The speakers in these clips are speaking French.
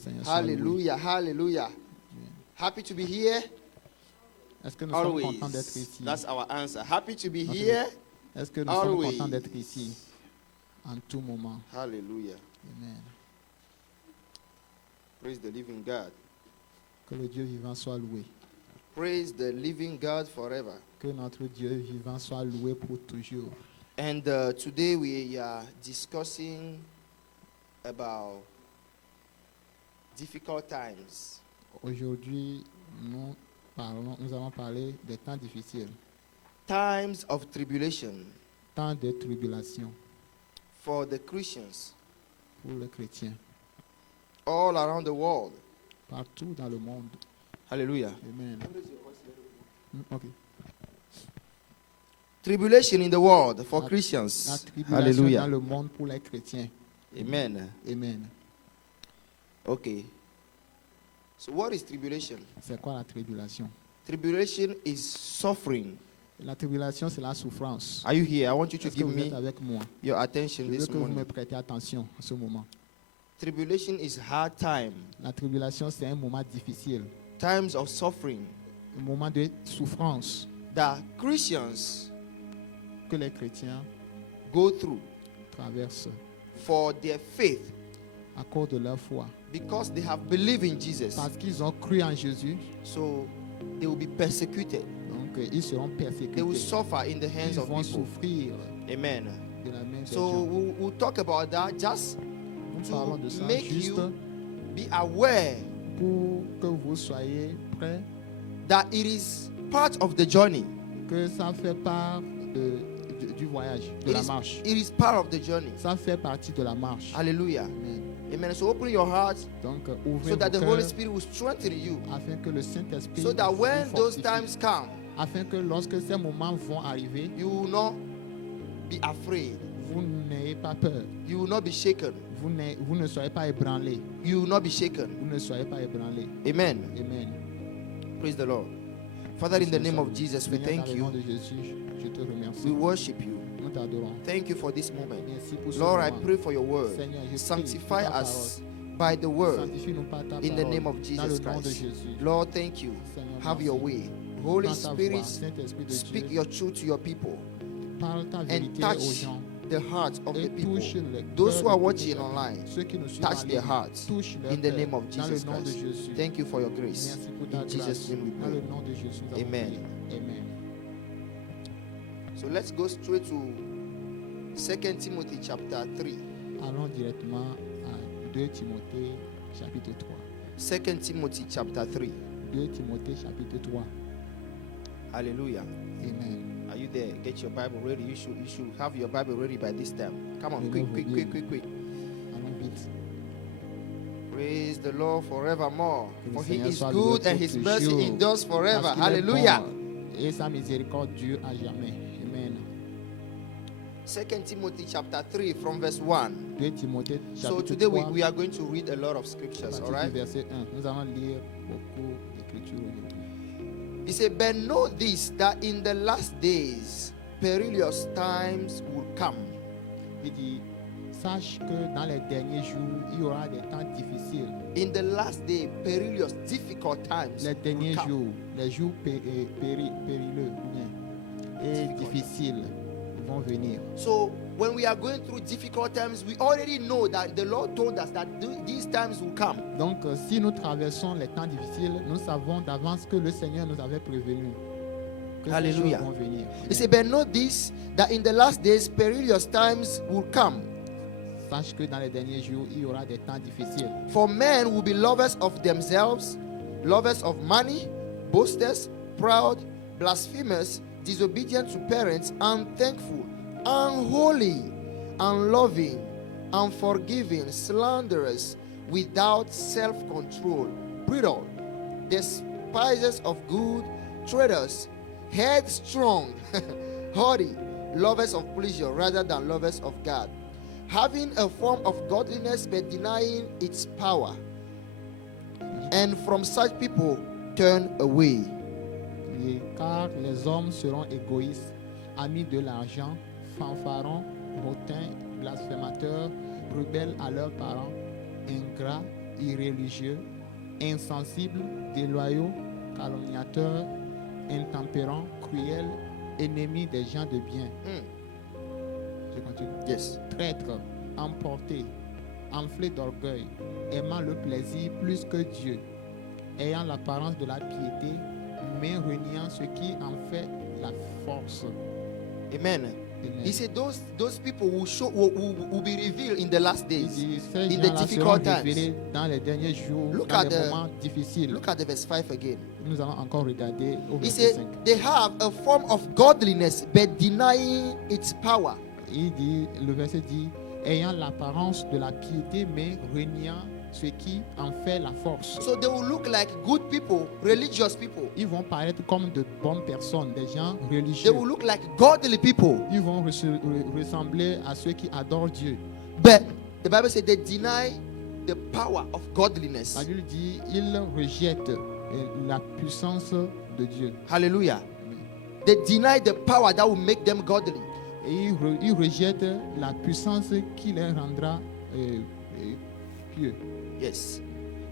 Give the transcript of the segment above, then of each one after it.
Seigneur soit loué. Hallelujah, hallelujah. Happy to be here? Est-ce que nous sommes Always. contents d'être ici? That's our answer. Happy to be Notre- here? Est-ce que nous sommes Always. contents d'être ici en tout moment? Hallelujah. Amen. Praise the living God. Que le Dieu vivant soit loué. Praise the living God forever. Que notre Dieu vivant soit loué pour toujours. And today we are discussing about difficult times. Aujourd'hui, nous allons parler des temps difficiles, Times of tribulation temps de tribulation for the Christians pour les chrétiens, all around the world. partout dans le monde. Hallelujah. Amen. Ok. Tribulation in the world for La Christians. tribulation Hallelujah. dans le monde pour les chrétiens. Amen. Amen. Okay. So what is tribulation? C'est quoi la tribulation? Tribulation is suffering. La tribulation, c'est la souffrance. Are you here? I want you to Est-ce que give vous êtes me avec moi? your attention Je veux this que vous me morning. prêtez attention à ce moment. Tribulation is hard time, La tribulation, c'est un moment difficile, times of suffering un moment de souffrance that Christians que les chrétiens go through traversent for their faith à cause de leur foi. because they have believed in Jesus. Parce qu'ils ont cru en Jésus, So they will be persecuted. donc ils seront They will persécutés. suffer in the hands Ils of vont people. souffrir Amen. de la main des So gens. we'll talk about that just Nous to parlons de ça make juste you be aware pour que vous soyez prêts, that it is part of the journey. que ça fait part du voyage, de It la is, marche. it is part of the journey. Ça fait partie de la marche. Hallelujah. Amen. Amen. So open your heart Donc, ouvrez so that vos the Holy cœurs Spirit will strengthen you. afin que le Saint-Esprit So that vous when those fortifie. times come, Afin que lorsque ces moments vont arriver, you will not be afraid. vous n'ayez pas peur. You will not be shaken. Vous ne soyez pas ébranlés. You will not be shaken. Vous ne soyez pas ébranlés. Amen. Amen. Praise the Lord. Father, in the name of Jesus, we Seigneur, thank dans le nom you. de Jésus, je te remercie. We worship you. Nous t'adorons. Thank you for this moment. Merci pour ce Lord, I moment. pray for your word. Seigneur, je prie Sanctify pour ta us by the word Sanctifie-nous par ta in the parole. name of Dans le Jesus nom de Christ. Jésus. Lord, thank you. Seigneur, Have your merci. way. Holy Prends ta voix, Spirit, Saint-Esprit de speak Dieu. your truth to your people Parle ta and vérité aux touch gens. the hearts of Et the people. touche les Those cœurs who are de watching tous les gens. online, Ceux qui nous suivent touch en their ligne, hearts touche leur in the cœur. name of Dans le Jesus nom de Christ. Jésus. Thank you for your grace. Merci pour ta In Jesus' grâce. name we Dans le pray. nom de Jésus, nous avons Amen. prié. Amen. So let's go straight to 2 Timothy chapter 3. Allons directement à 2 Timothée chapitre 3. 2 Timothy chapter 3. 2 Timothée chapitre 3. Hallelujah. Amen. Are you there? Get your Bible ready. You should have your Bible ready by this time. Come on, Levez quick, vos quick, Bibles. quick, quick, quick. Allons vite. Praise the Lord forevermore. Que le For he Seigneur is soit good loué and pour his mercy toujours. endures forever. Parce qu'il est Hallelujah. bon et sa miséricorde dure à jamais. Amen. 2 Timothy chapter 3 from verse 1. 2 Timothée So chapitre today 3. we are going to read a lot of à scriptures, partir all right? du verset 1. Nous allons lire beaucoup d'écritures aujourd'hui. He said, but know this, that in the last days perilous times will come. Il dit, sache que dans les derniers jours, il y aura des temps difficiles. In the last day, perilous, difficult times Les derniers will come. jours, les jours périlleux bien, et difficiles vont venir. So when we are going through difficult times, we already know that the Lord told us that these times will come. Donc, si nous traversons les temps difficiles, nous savons d'avance que le Seigneur nous avait prévenu que ces Hallelujah. choses vont venir. He said, but know this, that in the last days perilous times will come. Sache que dans les derniers jours, il y aura des temps difficiles. For men will be lovers of themselves, lovers of money, boasters, proud, blasphemous, disobedient to parents, unthankful, unholy, unloving, unforgiving, slanderous, without self-control, brutal, despisers of good, traitors, headstrong, haughty, lovers of pleasure rather than lovers of God, having a form of godliness but denying its power. And from such people turn away. Car les hommes seront égoïstes, amis de l'argent, fanfarons, hautains, blasphémateurs, rebelles à leurs parents, ingrats, irréligieux, insensibles, déloyaux, calomniateurs, intempérants, cruels, ennemis des gens de bien. Je continue. Yes. Traîtres, emportés, enflés d'orgueil, aimant le plaisir plus que Dieu, ayant l'apparence de la piété, mais reniant ce qui en fait la force. Amen. Amen. He said those people will be revealed in the last Il days, dit, ces in the gens-là seront difficult times. révélés dans les derniers jours, Look dans at les the- moments difficiles. Look at the verse 5 again. Nous allons encore regarder au He verset said 5. they have a form of godliness but denying its power. Il dit, le verset dit, ayant l'apparence de la piété, mais reniant ce qui en fait la force. So they will look like good people, religious people. Ils vont paraître comme de bonnes personnes, des gens They religieux. will look like godly people. Ils vont ressembler à ceux qui adorent Dieu. But the Bible said they deny the power of godliness. La Bible dit, ils rejettent la puissance de Dieu. Hallelujah. They deny the power that will make them godly. Et ils rejettent la puissance qui les rendra pieux. Yes.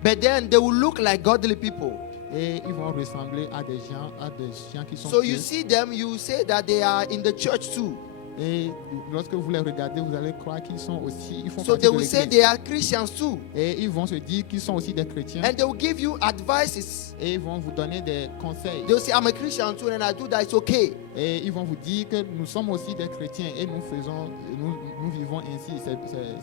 But then they will look like godly people. Et ils vont ressembler à des gens qui sont So you pieux. see them, you say that they are in the church too. Et lorsque vous les regardez, vous allez croire qu'ils sont aussi, ils font So partie they de will say l'église. they are Christians too. Et ils vont se dire qu'ils sont aussi des chrétiens. And they will give you advices. Et ils vont vous donner des conseils. They will say, I'm a Christian too, and I do that, it's okay. Et ils vont vous dire que nous sommes aussi des chrétiens et nous vivons ainsi.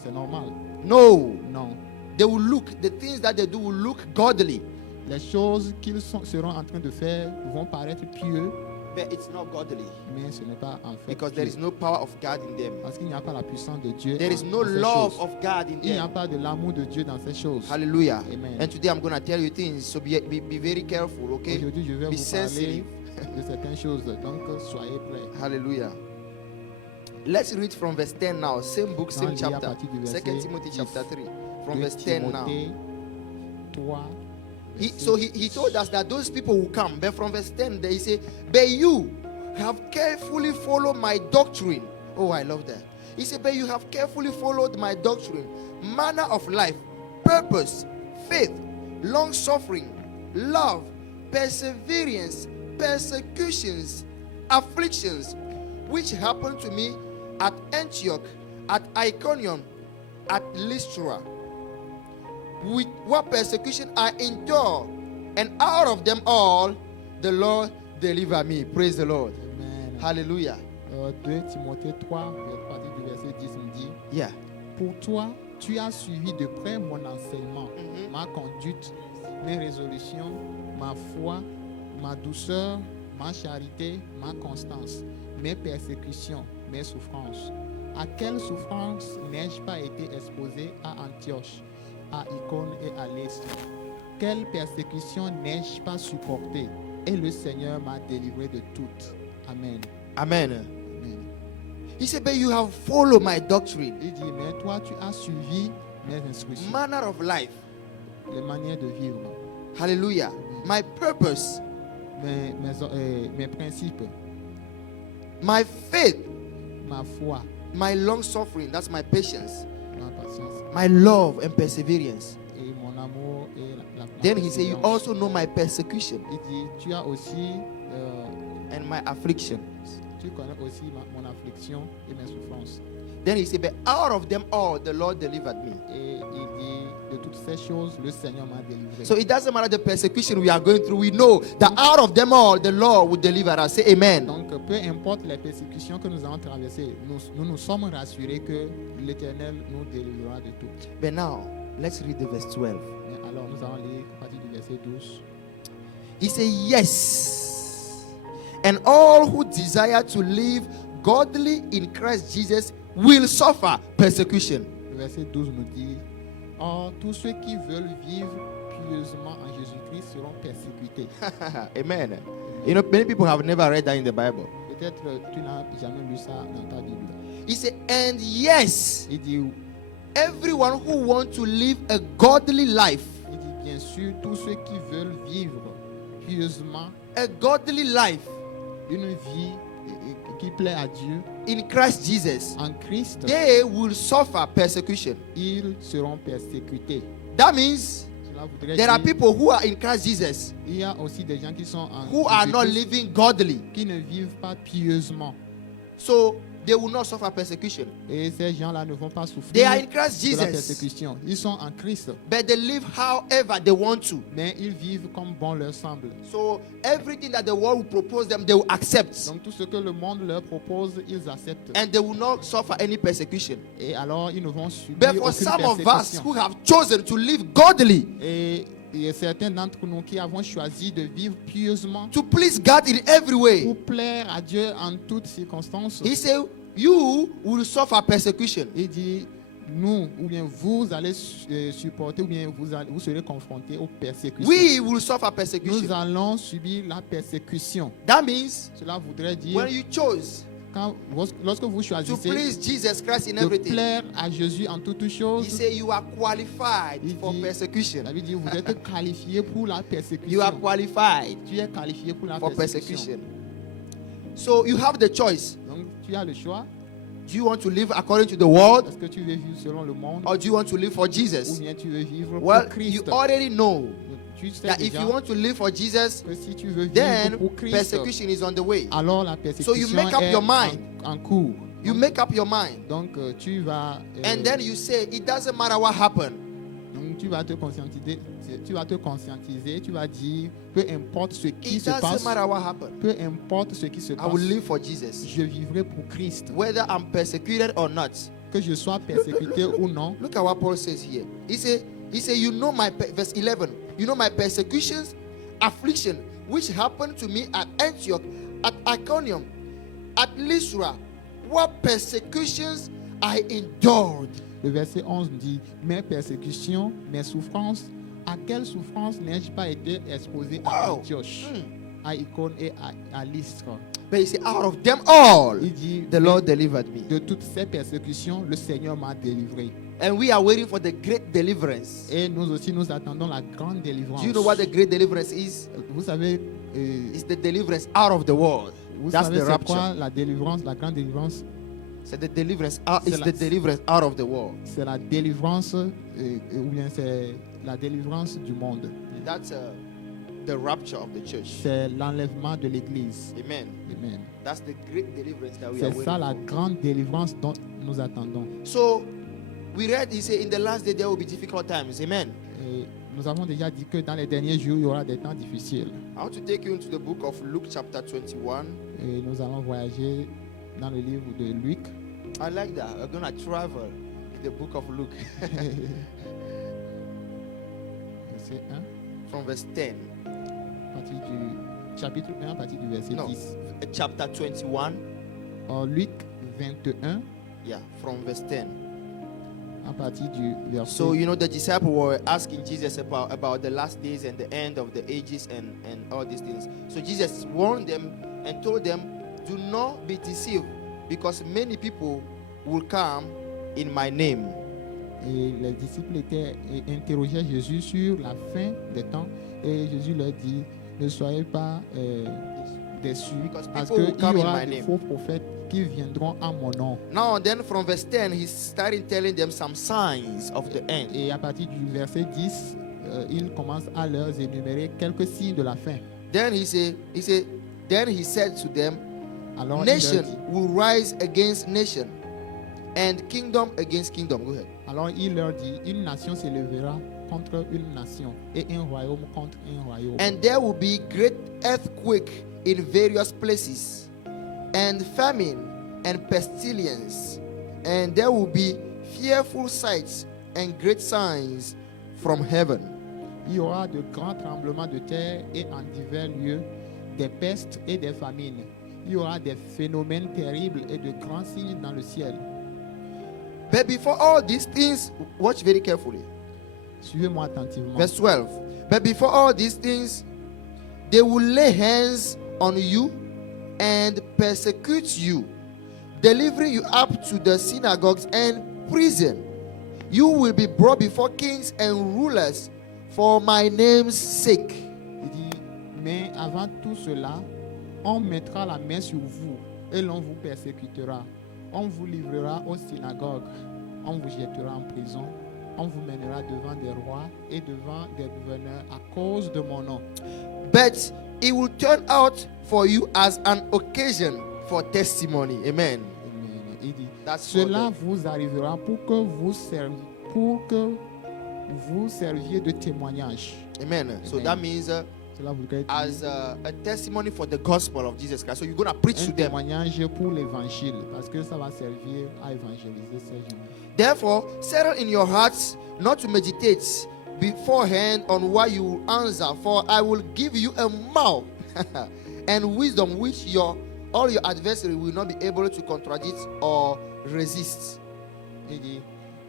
C'est normal. No. Non. They will look, the things that they do will look godly. Les choses qu'ils seront en train de faire vont paraître pieux, But it's not godly. mais ce n'est pas en fait Because there pieux. is no power of God in them. Parce qu'il n'y a pas la puissance de Dieu There is dans no ces love choses. of God in Il n'y a them. pas de l'amour de Dieu dans ces choses. Hallelujah. Amen. And today I'm going to tell you things, so be very careful, okay? Aujourd'hui, je vais Be vous sensitive. parler de certaines choses. Donc, soyez prêts. Hallelujah. Let's read from verse 10 now. Same book, On same lit à chapter. partir du verset 2 Timothy 10. chapter 3. From 2 verse 10 now. Timothée 3, So he told us that those people will come. But from verse 10, they say, but you have carefully followed my doctrine. Oh, I love that. He said, but you have carefully followed my doctrine, manner of life, purpose, faith, long suffering, love, perseverance, persecutions, afflictions, which happened to me at Antioch, at Iconium, at Lystra. With what persecution I endure, and out of them all the Lord deliver me. Praise the Lord. Amen. Hallelujah. 2 Timothée 3, à partir du verset 10, me dit, Yeah. pour toi, tu as suivi de près mon enseignement, Mhm. ma conduite, mes résolutions, ma foi, ma douceur, ma charité, ma constance, mes persécutions, mes souffrances. À quelles souffrances n'ai-je pas été exposé à Antioche, à Icône et à Lystre? Quelle persécution n'ai-je pas supportée? Et le Seigneur m'a délivré de toutes. Amen. Amen. Amen. He said, but you have followed my doctrine, Il dit, mais toi, tu as suivi mes instructions, manner of life. les manières de vivre, Hallelujah. My purpose, mes principes, my faith, ma foi, my long suffering. That's my patience, ma patience my love and perseverance. et mon amour et la Then he said, you persévérance. also know my persecution Il dit, tu as aussi, and my affliction. tu connais aussi mon affliction et mes souffrances. Then he said, but out of them all the Lord delivered me. Et il dit, de toutes ces choses, le Seigneur m'a délivré. So it doesn't matter the persecution we are going through. We know that out of them all, the Lord will deliver us. Say amen. Donc, peu importe les persécutions que nous allons traverser, nous sommes rassurés que l'Éternel nous délivrera de tout. But now, let's read the verse 12. Mais alors, nous allons lire à partir du verset 12. He said, yes. And all who desire to live godly in Christ Jesus will suffer persecution. Le verset 12 nous dit, or, tous ceux qui veulent vivre pieusement en Jésus-Christ seront persécutés. Amen. You know, many people have never read that in the Bible. Peut-être tu n'as jamais lu ça dans ta Bible. He said, and yes, Il dit, everyone who wants to live a godly life, il dit bien sûr, tous ceux qui veulent vivre pieusement a godly life une vie qui plaît à Dieu in Christ Jesus, en Christ, they will suffer persecution. ils seront persécutés. That means Cela voudrait there are dire, people who are in Christ Jesus il y a aussi des gens qui sont en who are not Jésus-Christ, living godly. qui ne vivent pas pieusement. So they will not suffer persecution. Et ces gens-là ne vont pas They souffrir are in Christ de la Jesus, persécution. Ils sont en Christ, but they live however they want to. mais ils vivent comme bon leur semble. So everything that the world will propose them, they will accept. Donc tout ce que le monde leur propose, ils acceptent. And they will not suffer any persecution. Et alors ils ne vont subir But for aucune some of us persécution. who have chosen to live godly, Et il y a certains d'entre nous qui avons choisi de vivre pieusement to please God in every way, pour plaire à Dieu en toutes circonstances. He said, you will suffer persecution. Il dit, nous, ou bien vous allez supporter, ou bien vous serez confrontés aux persécutions. We will suffer Nous persecution. allons subir la persécution. That means Cela voudrait dire, when you chose lorsque vous to choisissez please Jesus Christ in de everything, plaire à Jésus en toutes He choses, said you are qualified Il for dit- persecution. ça veut dire vous êtes qualifié pour la You are persécution. qualified Tu es qualifié pour la for persécution. persecution. So you have the choice. Donc tu as le choix. Do you want to live according to the world, Est-ce que tu veux vivre selon le monde or do you want to live for ou Jesus? bien tu veux vivre Well, pour you Christ? already know Tu sais that if déjà you want to live for Jesus, que si tu veux vivre then pour Christ, persecution is on the way. alors la persécution you make up est your mind. en cours. You make up your mind, Donc tu vas and then you say, it doesn't matter what happened. donc tu vas te conscientiser, tu vas dire peu importe ce qui It se doesn't passe, matter what happened. peu importe ce qui se I passe, will live for Jesus, je vivrai pour Christ, whether I'm persecuted or not. que je sois persécuté ou non. Look at what Paul says here. He said, you know verse 11, you know my persecutions, affliction, which happened to me at Antioch, at Iconium, at Lystra, what persecutions I endured. Le verset 11 dit, mes persécutions, mes souffrances, à quelle souffrance n'ai-je pas été exposé à Wow. Antioche, à Icône et à Lystre? But he said, out of them all, Il dit, the Lord delivered me. de toutes ces persécutions, le Seigneur m'a délivré. And we are waiting for the great deliverance. Et nous aussi, nous attendons la grande délivrance. Do you know what the great deliverance is? Vous savez, It's the deliverance out of the world. vous That's savez the c'est quoi rapture. la délivrance, la grande délivrance? C'est the deliverance out, C'est it's la- the deliverance out of the world. C'est la délivrance, ou bien c'est la délivrance du monde. That's the rapture of the church. C'est l'enlèvement de l'Église. Amen. Amen. That's the great deliverance that we are C'est ça la waiting for. grande délivrance dont nous attendons. So we read, he said, in the last day there will be difficult times. Amen. Et nous avons déjà dit que dans les derniers jours, il y aura des temps difficiles. I want to take you into the book of Luke chapter 21. Et nous allons voyager dans le livre de Luc. I like that. We're going to travel in the book of Luke Verset 1, from verse 10. à partir du chapitre 1, à partir du verset No. 10. Chapter 21. En Luc 21, Yeah, from verse 10. à partir du verset. So, you know, the disciples were asking Jesus about the last days and the end of the ages and all these things. So, Jesus warned them and told them, do not be deceived, because many people will come in my name. Et les disciples interrogeaient Jésus sur la fin des temps. Et Jésus leur dit, ne soyez pas déçus, Because parce people will qu'il come y in aura my des name. faux prophètes qui viendront en mon nom. Now, then, from verse 10, he started telling them some signs of the end. Et à partir du verset 10, il commence à leur énumérer quelques signes de la fin. Then he said to them, Alors il leur nation dit, will rise against nation, and kingdom against kingdom. Go ahead. alors il leur dit, une nation s'élèvera contre une nation et un royaume contre un royaume. And there will be great earthquake in various places, and famine and pestilence, and there will be fearful sights and great signs from heaven. Il y aura de grands tremblements de terre et en divers lieux, des pestes et des famines. Il y aura des phénomènes terribles et de grands signes dans le ciel. But before all these things, watch very carefully. Suivez-moi attentivement. Verse 12. But before all these things, they will lay hands on you and persecute you, delivering you up to the synagogues and prison. You will be brought before kings and rulers for my name's sake. Il dit, mais avant tout cela, on mettra la main sur vous et l'on vous persécutera. On vous livrera aux synagogues. On vous jettera en prison on vous mènera devant des rois et devant des gouverneurs à cause de mon nom. But it will turn out for you as an occasion for testimony. Amen. Amen. Il dit, That's for cela them. vous arrivera pour que vous serviez de témoignage. Amen. So Amen. that means Cela voudrait dire as a testimony for the gospel of Jesus Christ. So you're going to preach un to them. témoignage pour l'évangile, parce que ça va servir à évangéliser ces gens. Therefore, settle in your hearts not to meditate beforehand on what you will answer, for I will give you a mouth and wisdom which all your adversary will not be able to contradict or resist. Il dit,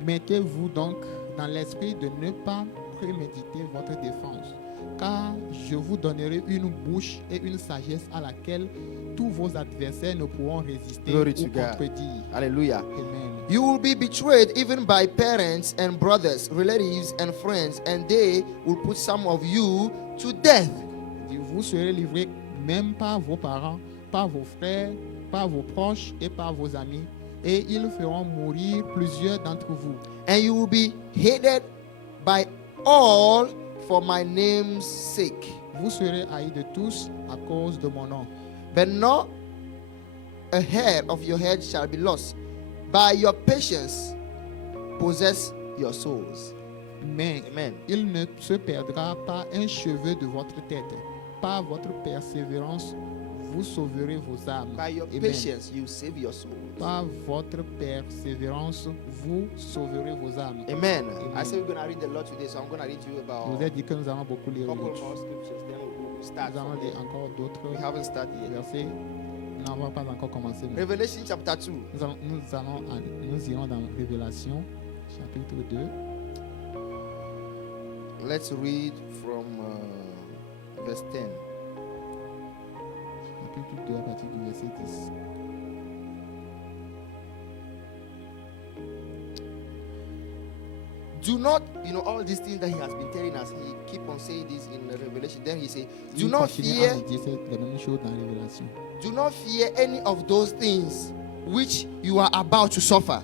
mettez-vous donc dans l'esprit de ne pas préméditer votre défense, car je vous donnerai une bouche et une sagesse à laquelle tous vos adversaires ne pourront résister Glory ou to God. contredire. Hallelujah. Amen. You will be betrayed even by parents and brothers, relatives and friends, and they will put some of you to death. Il dit, vous serez livrés même par vos parents, par vos frères, par vos proches et par vos amis, et ils feront mourir plusieurs d'entre vous. And you will be hated by all for my name's sake. Vous serez haïs de tous à cause de mon nom. But not a hair of your head shall be lost. By your patience, possess your souls. Mais Amen. il ne se perdra pas un cheveu de votre tête. Par votre persévérance, vous sauverez vos âmes. By your Amen. patience, you save your souls. Par votre persévérance, vous sauverez vos âmes. Amen. Amen. I said we're going to read a lot today, so I'm going to read you Je about vous ai dit que nous allons beaucoup a lire. couple Nous more scriptures, then we'll start allons from lire there. encore d'autres We haven't started yet. versets. Nous n'avons pas encore commencé. mais Revelation chapter 2. Nous irons dans Révélation, chapitre 2. Let's read from verse 10. Chapitre 2 à partir du verset 10. Do not, all these things that he has been telling us, he keep on saying this in the Revelation. Then he say, do Il not continue fear, à nous dire les mêmes choses dans Révélation. do not fear any of those things which you are about to suffer.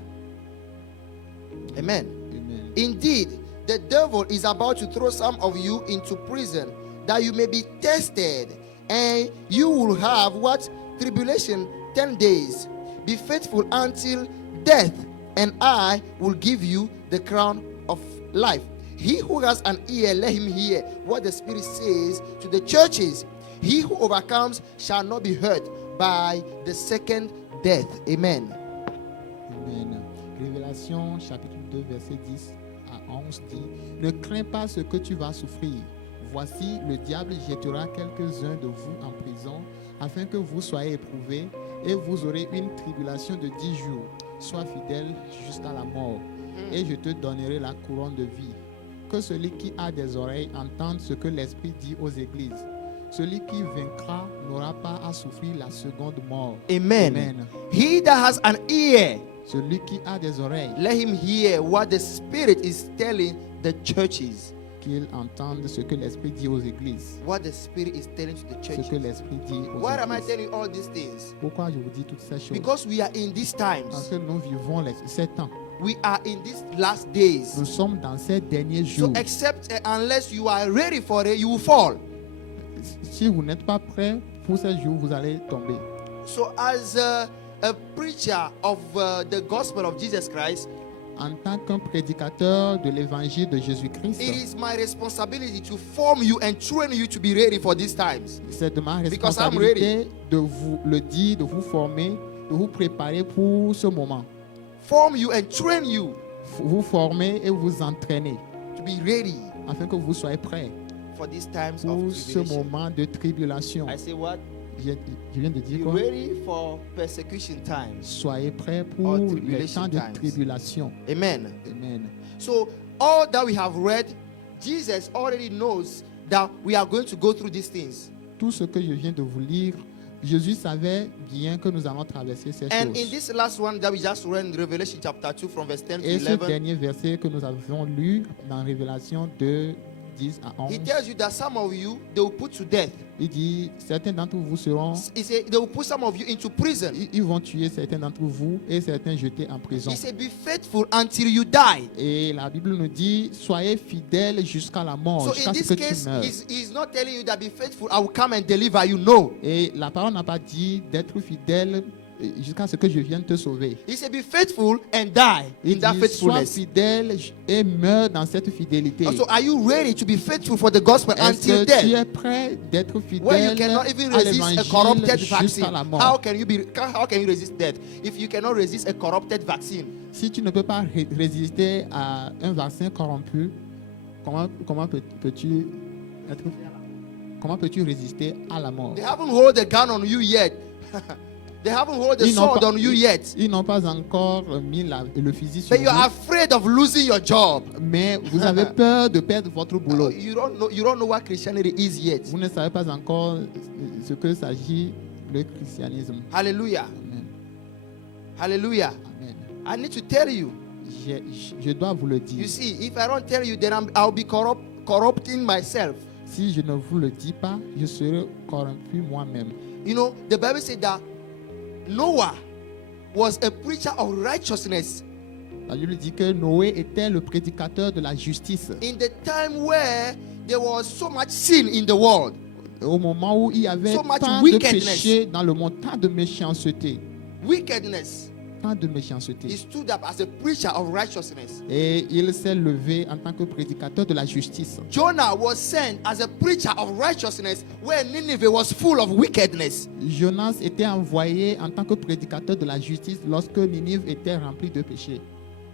Amen. Amen. Indeed, the devil is about to throw some of you into prison, that you may be tested, and you will have what? Tribulation 10 days. Be faithful until death, and I will give you the crown of life. He who has an ear, let him hear what the Spirit says to the churches. He who overcomes shall not be hurt by the second death. Amen. Amen. Révélation chapitre 2 verset 10 à 11 dit, ne crains pas ce que tu vas souffrir. Voici, le diable jettera quelques-uns de vous en prison afin que vous soyez éprouvés et vous aurez une tribulation de 10 jours. Sois fidèle jusqu'à la mort et je te donnerai la couronne de vie. Que celui qui a des oreilles entende ce que l'Esprit dit aux églises. Celui qui vaincra n'aura pas à souffrir la seconde mort. Amen. Amen. He that has an ear, Celui qui a des oreilles, let him hear what the Spirit is telling the churches. qu'il entende ce que l'Esprit dit aux églises. What the Spirit is telling to the Ce que churches. l'Esprit dit aux Why am I églises. telling you all these things? Pourquoi je vous dis toutes ces choses? Because we are in these Parce times. que nous vivons ces temps. We are in these last days. Nous sommes dans ces derniers So jours. except unless you are ready for it, you will fall. Si vous n'êtes pas prêt pour ces jours, vous allez tomber. So as a preacher of the gospel of Jesus Christ, En tant qu'un prédicateur de l'évangile de Jésus-Christ, it is my responsibility to form you and train you to be ready for these times. c'est de ma Because I'm responsabilité de vous le dire, de vous former, de vous préparer pour ce moment. Form you and train you Vous former et vous entraîner to be ready afin que vous soyez prêts for these times pour of ce tribulation. moment de tribulation. I say what? Je viens de Be dire quoi? ready for persecution times. Soyez prêts pour Or les tribulation temps de times. tribulation. Amen. Amen. So all that we have read, Jesus already knows that we are going to go through these things. Tout ce que je viens de vous lire, Jésus savait bien que nous allons traverser ces And in choses. this last one that we just read in Revelation chapter 2 from verse 10 to Et ce 11, dernier verset que nous avons lu dans Révélation 2, 10 à 11. he tells you that some of you, they will put to death. Il dit, certains d'entre vous seront, He said they will put some of you into prison. ils vont tuer certains d'entre vous et certains jetés en prison. He said, be faithful until you die. Et la Bible nous dit, soyez fidèles jusqu'à la mort, So jusqu'à in ce this que case, tu meurs. he's not telling you that be faithful, I will come and deliver you. No. Et la parole n'a pas dit d'être fidèle jusqu'à ce que je vienne te sauver. He said, be faithful and die Il in that dit, sois faithfulness. fidèle et meurs dans cette fidélité. Also, are you ready to be faithful for the gospel Est-ce until que tu death? es prêt d'être When fidèle you cannot even à resist a l'évangile corrupted jusqu'à vaccine, la how mort? can you resist death if you cannot resist a corrupted vaccine? Si tu ne peux pas résister à un vaccin corrompu, comment peux-tu être, comment peux-tu résister à la mort? They haven't hold the gun on you yet. They haven't hold the Ils n'ont sword pas- on you yet. Ils n'ont pas encore mis le fusil sur But you are vous, afraid of losing your job. mais vous avez peur de perdre votre boulot. You don't know what Christianity is yet. Vous ne savez pas encore ce que s'agit le christianisme. Hallelujah. Amen. Hallelujah. Amen. I need to tell you. Je dois vous le You dire. see, if I don't tell you, then I'll be corrupting myself. Si je ne vous le dis pas, je serai corrompu moi-même. You know, the Bible said that Noah was a preacher of righteousness La Bible dit que Noé était le prédicateur de la justice. in the time where there was so much sin in the world. Au moment où il y avait So much tant de wickedness. péché dans le monde, tant de méchanceté, Wickedness. tant de méchanceté. He stood up as a preacher of righteousness. Et il s'est levé en tant que prédicateur de la justice. Jonah was sent as a preacher of righteousness where Nineveh was full of wickedness. Jonas était envoyé en tant que prédicateur de la justice lorsque Ninive était remplie de péché,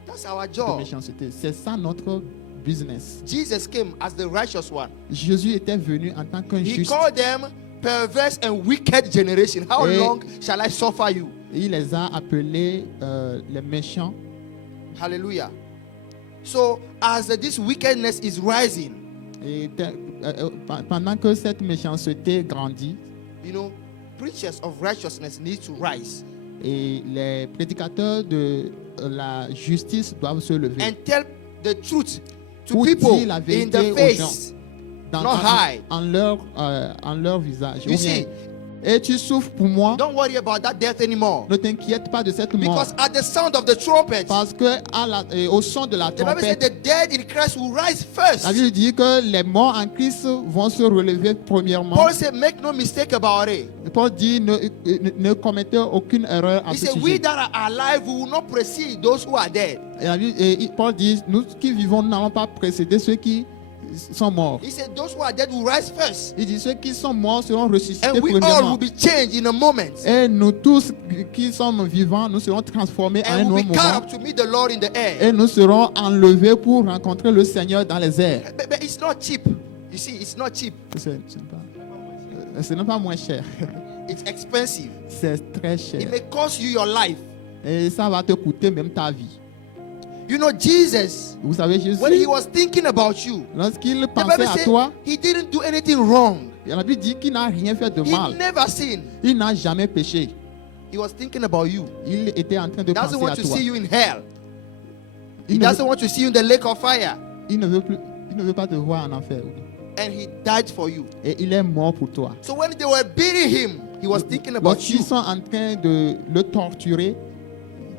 That's our de job. méchanceté. C'est ça notre business. Jesus came as the righteous one. Jésus était venu en tant qu'un He juste. called them perverse and wicked generation. How Eh. long shall I suffer you? Et il les a appelés les méchants. Hallelujah. So as this wickedness is rising, Et pendant que cette méchanceté grandit, you know, preachers of righteousness need to rise et les prédicateurs de la justice doivent se lever and tell the truth to pour people dire la in vérité the aux face. dans, not hide. en leur visage. You Ou bien, see, et tu souffres pour moi, don't worry about that death anymore. ne t'inquiète pas de cette mort. Because at the sound of the trumpet, Parce que au son de la the Bible said trompette, the dead in Christ will rise first. la Bible dit que les morts en Christ vont se relever premièrement. Paul said, make no mistake about it. Paul dit ne commettez aucune erreur à He ce said, we sujet. that are alive, we will not precede those who are dead. Et Paul dit, nous qui vivons n'allons pas précéder ceux qui sont morts. He said, those who are dead will rise first. Il dit, ceux qui sont morts seront ressuscités And we all premièrement. will be changed in a moment. Et nous tous qui sommes vivants, nous serons transformés à un And we'll autre be caught moment. up to meet the Lord in the air. Et nous serons enlevés pour rencontrer le Seigneur dans les airs. But it's not cheap. You see, it's not cheap. Ce n'est pas moins cher. It's expensive. C'est très It cher. may cost you your life. Et ça va te coûter même ta vie. You know, Jesus, Vous savez, Jésus, when he was thinking about you, lorsqu'il the pensait Bible à said toi, he didn't do anything wrong. la Bible dit qu'il n'a rien fait de He mal. never sinned. Il n'a jamais péché. He was thinking about you. Il était en train de He doesn't penser want à to toi. see you in hell. He Il ne, doesn't veut, want to see you in the lake of fire. il ne veut pas te voir en enfer. And he died for you. Et il est mort pour toi. So when they were beating him, he was thinking about you. Lorsqu'ils sont en train de le torturer,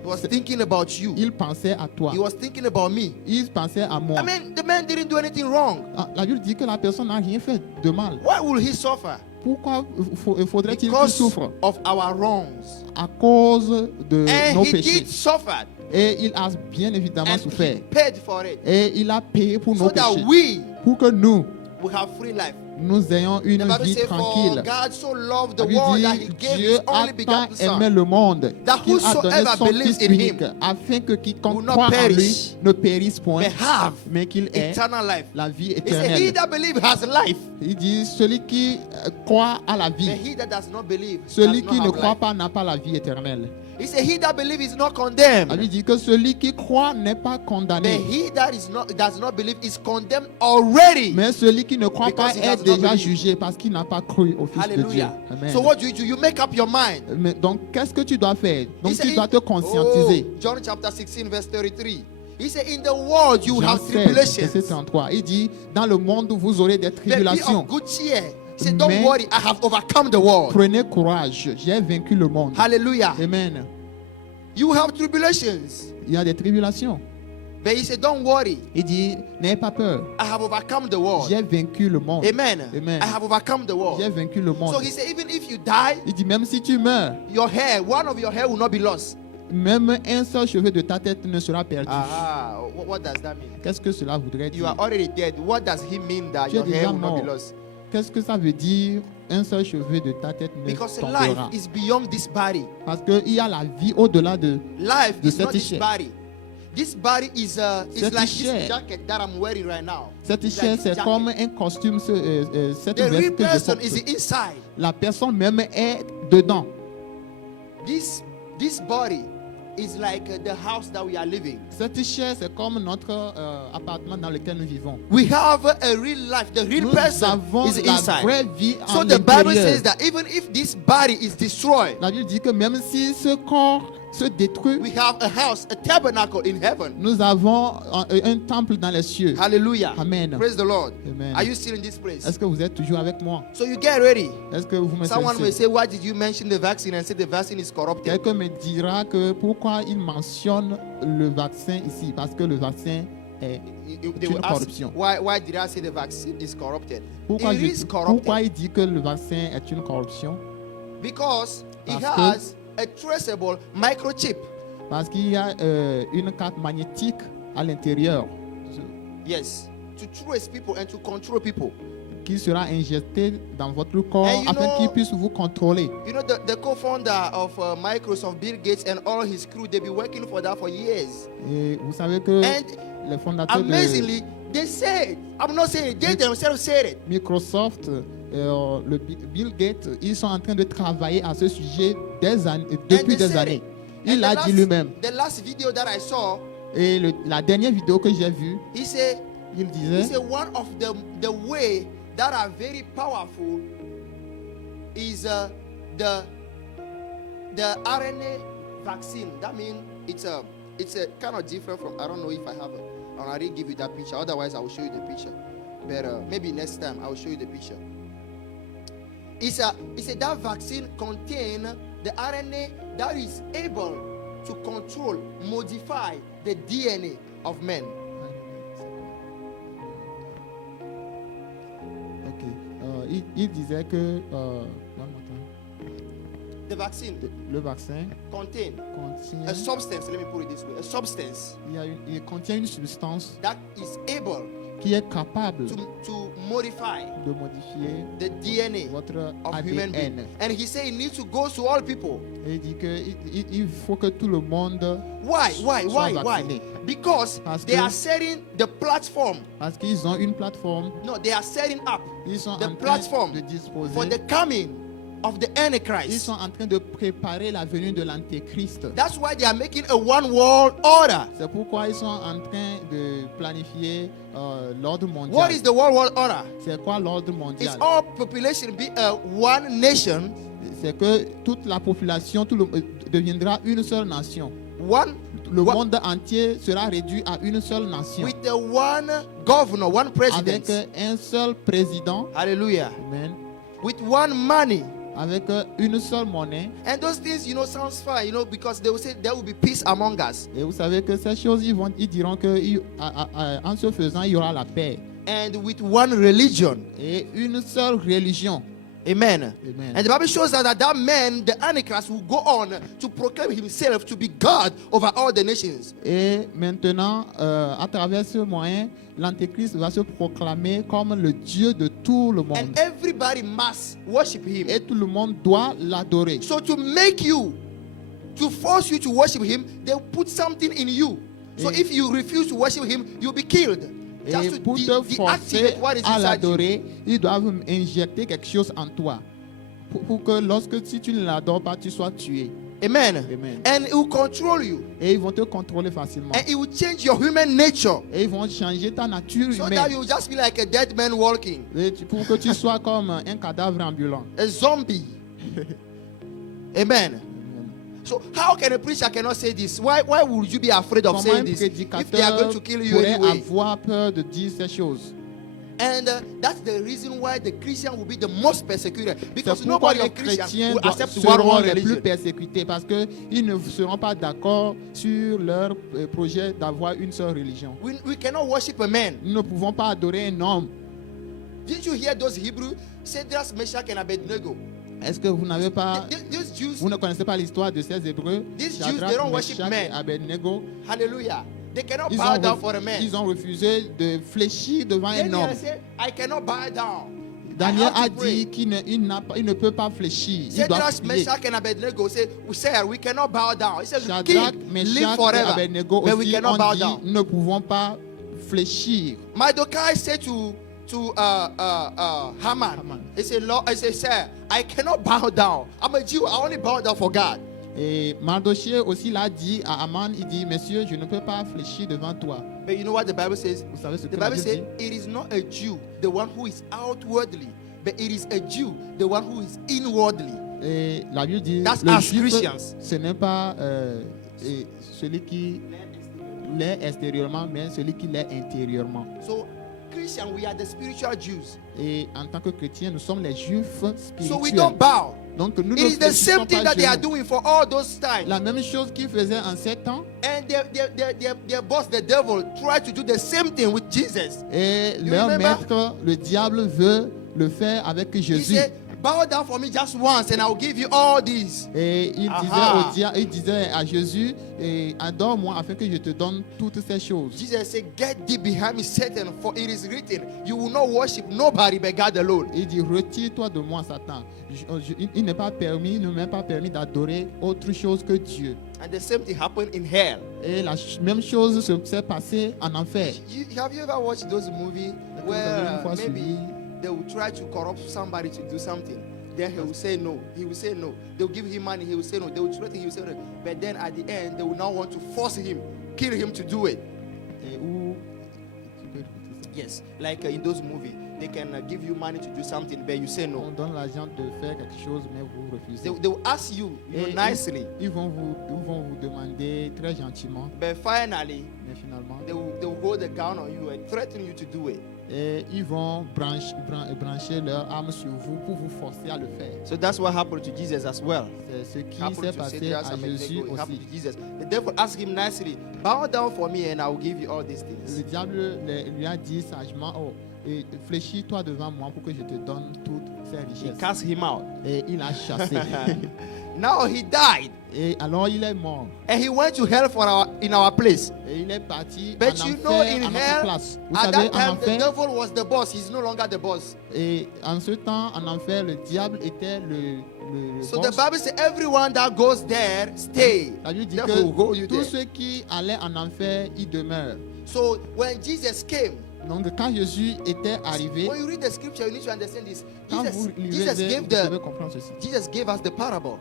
He was thinking about you. il pensait à toi. He was thinking about me. Il pensait à moi. I mean, the man didn't do anything wrong. La Bible dit que la personne n'a rien fait de mal. Why will he suffer? Pourquoi faudrait-il qu'il Because souffre? of our wrongs. À cause de nos And he péchés. did suffer. Et il a bien évidemment And souffert. he paid for it. Et il a payé pour So nos that péchés. we Pour que nous will have free life. nous ayons The une Bible vie says, for tranquille. God so loved the La world Bible that he dit, gave Dieu his a only tant begotten aimé Son. le monde That qu'il a donné whosoever son believes Fils in unique him afin que will quiconque not croit en lui perish, ne périsse point, But have mais qu'il ait eternal life. la vie He said, he éternelle. that believes has life. Il dit, celui qui croit à la But vie, he that does not believe does celui not qui ne have croit life. pas n'a pas la vie éternelle. He said, he that believes is not La condemned. Bible dit que celui qui croit n'est pas But condamné. he that does not believe is condemned already. Mais celui qui ne croit pas Because he does est not déjà believe. jugé parce qu'il n'a pas cru au Fils de Dieu. Hallelujah. Amen. So what do? You make up your mind. Mais donc, qu'est-ce que tu dois faire? He Donc, said, tu dois te conscientiser. John chapter 16 verse 33. He said, in the world you will Jean have 16, verset tribulations. 33. Il dit, dans le monde vous aurez des But be tribulations. of good cheer. He said, don't Mais- worry, I have overcome the world. Prenez courage, j'ai vaincu le monde. Hallelujah. Amen. You have tribulations. Il y a des tribulations. But he said, don't worry, Il dit, n'ayez pas peur, I have overcome the world. j'ai vaincu le monde. Amen. Amen. I have overcome the J'ai world. vaincu le monde. So he said, even if you die, Il dit, même si tu meurs, your hair, one of your hair will not be lost. même un seul cheveu de ta tête ne sera perdu. Aha. What does that mean? Qu'est-ce que cela voudrait You dire? are already dead. What does he mean that Tu es your hair déjà will not be mort. lost? Qu'est-ce que ça veut dire un seul cheveu de ta tête ne Because tombera? life is beyond this body. Parce qu'il y a la vie au-delà de... Life De is not cette this chair. body. This body is Cette like chair. this jacket that I'm wearing right now. Cette It's chair, like this c'est jacket. comme un costume, cette The real veste que je person porte. is inside. La personne même est dedans. This body is like the house that we are living. Cette chair, c'est comme notre appartement dans lequel nous vivons. We have a real life. The real Nous person avons is la inside. vraie vie So en the Bible l'intérieur. says that even if this body is destroyed, La Bible dit que même si ce corps se détruit, we have a house, a tabernacle in heaven. nous avons un temple dans les cieux. Hallelujah. Amen. Praise the Lord. Amen. Are you still in this place? Est-ce que vous êtes toujours avec moi? So you get ready. Est-ce que vous me Someone may saisissez? say, why did you mention the vaccine and say the vaccine is corrupted? Quelqu'un me dira que pourquoi il mentionne le vaccin ici? Parce que le vaccin est... They will une ask, corruption. why did I say the vaccine is corrupted? Pourquoi, It is pourquoi corrupted il dit que le vaccin est une corruption? because it Parce que- has a traceable microchip. Parce qu'il y a une carte magnétique à l'intérieur Yes, to trace people and to control people. qui sera injectée dans votre corps And you afin know- qu'il puisse vous contrôler. You know, the co-founder of Microsoft, Bill Gates, and all his crew, they've been working for that for years. Et vous savez que And les fondateurs de amazingly, they said, I'm not saying it, they themselves said it. Microsoft, Bill Gates, ils sont en train de travailler à ce sujet depuis they des said années. it. Il And l'a dit lui-même. the last video that I saw, Et la dernière vidéo que j'ai vue, he said, il disait one of the way that are very powerful is the RNA vaccine. That means it's a kind of different from, I don't know if I have I already give you that picture. Otherwise, I will show you the picture. But maybe next time I will show you the picture. It's that vaccine contain the RNA that is able to control, modify the DNA of men. Ok. Il disait que one more time. The vaccine Le vaccin contain contient, a substance, let me put it this way, a substance il contient une substance that is able qui est capable to modify de modifier the DNA votre of human being. ADN. And he said it needs to go to all people. Et il dit qu'il faut que tout le monde Why? soit vacciné. Because Parce they que- are setting the platform. Parce qu'ils ont une plateforme, No, they are setting up ils sont the en train platform de disposer, for the coming of the ils Antichrist. sont en train de préparer la venue de l'Antéchrist. That's why they are making a one world order. C'est pourquoi ils sont en train de planifier l'ordre What mondial. is the world order? C'est quoi l'ordre It's mondial? all population be a one nation, C'est que toute la population deviendra une seule nation. one Le What- monde entier sera réduit à une seule nation. with the one governor, one president. Avec un seul président. Hallelujah. Amen. With one money. Avec une seule monnaie. And those things, sounds fine, because they will say there will be peace among us. Et vous savez que ces choses, ils diront que en se faisant, il y aura la paix. And with one religion. Et une seule religion. Amen. Amen. And the Bible shows that man, the Antichrist, will go on to proclaim himself to be God over all the nations. Et maintenant, à travers ce moyen, l'Antéchrist va se proclamer comme le Dieu de tout le monde. And everybody must worship him. Et tout le monde doit l'adorer. So to force you to worship him, they'll put something in you. So Et- if you refuse to worship him, you'll be killed. Just Et to pour te deactivate forcer what is à inside you. l'adorer, ils doivent injecter quelque chose en toi. Pour que lorsque si tu ne l'adores pas, tu sois tué. Amen. Amen. And it will control you. Et ils vont te contrôler facilement. And it will change your human nature. Et ils vont changer ta nature So that humaine. you will just be like a dead man walking. Et pour que tu sois comme un cadavre ambulant. A zombie. Amen. So how can a preacher cannot say this? Why would you be afraid of Comment un saying this if they are prédicateur going to kill you pourrait anyway? avoir peur de dire ces choses? And that's the reason why the Christian will be the most persecuted, C'est because pourquoi nobody les in Christian chrétiens will accept one seront world les plus religion. persécutés parce qu'ils ne seront pas d'accord sur leur projet d'avoir une seule religion. We cannot worship a man. Nous ne pouvons pas adorer un homme. Didn't you hear those Hebrew, Shadrach, Meshach, and Abednego? Est-ce que vous n'avez pas, These Jews, vous ne connaissez pas l'histoire de ces Hébreux, These Jews, Shadrach, they don't worship Meshach et men. Abednego? hallelujah, they cannot Ils bow ont, down for a man. ils ont refusé de fléchir devant un Daniel homme. said, I cannot bow down. Daniel I have a to pray. dit qu'il ne peut pas fléchir. Il doit Shadrach, prier. Meshach, and Abednego said, Sir, we cannot bow down. He said, Shadrach, King, live Meshach et forever, Abednego but we aussi cannot ont bow dit down. nous ne pouvons pas fléchir. Mardochai said to Haman, Haman. he said, Lord, I said, Sir, I cannot bow down. I'm a Jew. I only bow down for God. Et Mardochée aussi l'a dit à Aman, il dit, Monsieur, je ne peux pas fléchir devant toi. But you know what the Bible says? Vous savez ce que The la Bible Bible says dit? it is not a Jew, the one who is outwardly, but it is a Jew, the one who is inwardly. Et la Bible dit, That's le us juif, Christians. ce n'est pas celui qui l'est extérieurement, mais celui qui l'est intérieurement. So, Christian, we are the spiritual Jews. Et en tant que chrétiens, nous sommes les juifs So we spirituels. don't bow. Donc nous It ne is the same fléchissons thing pas that they are genoux. doing for all those times. La même chose qu'ils faisaient en 7 ans. And their boss, the devil, tried to do the same thing with Jesus. Et You leur remember? maître, le diable, veut le faire avec He Jésus. said, bow down for me just once and I will give you all these. Et il Aha. disait à Jésus, adore-moi afin que je te donne toutes ces choses. Jesus said, get thee behind me, Satan, for it is written, you will not worship nobody but God alone. Il dit, retire-toi de moi, Satan. Il n'est pas permis, il ne m'est pas permis d'adorer autre chose que Dieu. And the same thing happened in hell. Et la même chose s'est passée en enfer. Have you ever watched those movies vous avez une where fois maybe suivi? they will try to corrupt somebody to do something? Then he will say no. He will say no. They will give him money. He will say no. They will threaten. He will say no. But then at the end, they will now want to force him, kill him to do it. Et où, tu peux répéter ça? Yes, like in those movies, they can give you money to do something, but you say On no. donne l'argent de faire quelque chose, mais vous refusez. They will ask you, Et nicely, ils vont vous demander très gentiment, but finally, mais finalement, they will hold a gun on you and threaten you to do it. et ils vont brancher leur arme sur vous pour vous forcer à le faire. So that's what happened to Jesus as well. C'est ce qui Happened s'est to passé Shadrach à and Jésus Abednego. It happened aussi. to Jesus. The devil asked him nicely, bow down for me and I will give you all these things. Le diable lui a dit sagement, oh, fléchis-toi devant moi pour que je te donne toutes ces He richesses. cast him out. Et il a chassé. Now he died Et alors il est mort. and he went to hell in our place. Et il est parti But en you know, enfer in à notre hell, place. Vous at savez, that en time, the enfer, devil was the boss. He's no longer the boss. et en ce temps, en enfer, le diable était le So boss. the Bible says everyone that goes there, stay. La Bible dit Devil will hold que you tous there. ceux qui allaient en enfer, ils demeurent. So when Jesus came, Donc quand Jésus était arrivé, when you read the scripture, you need to understand this. quand Jesus, vous lisez, Jesus vous gave devez the comprendre ceci. Jesus gave us the parable.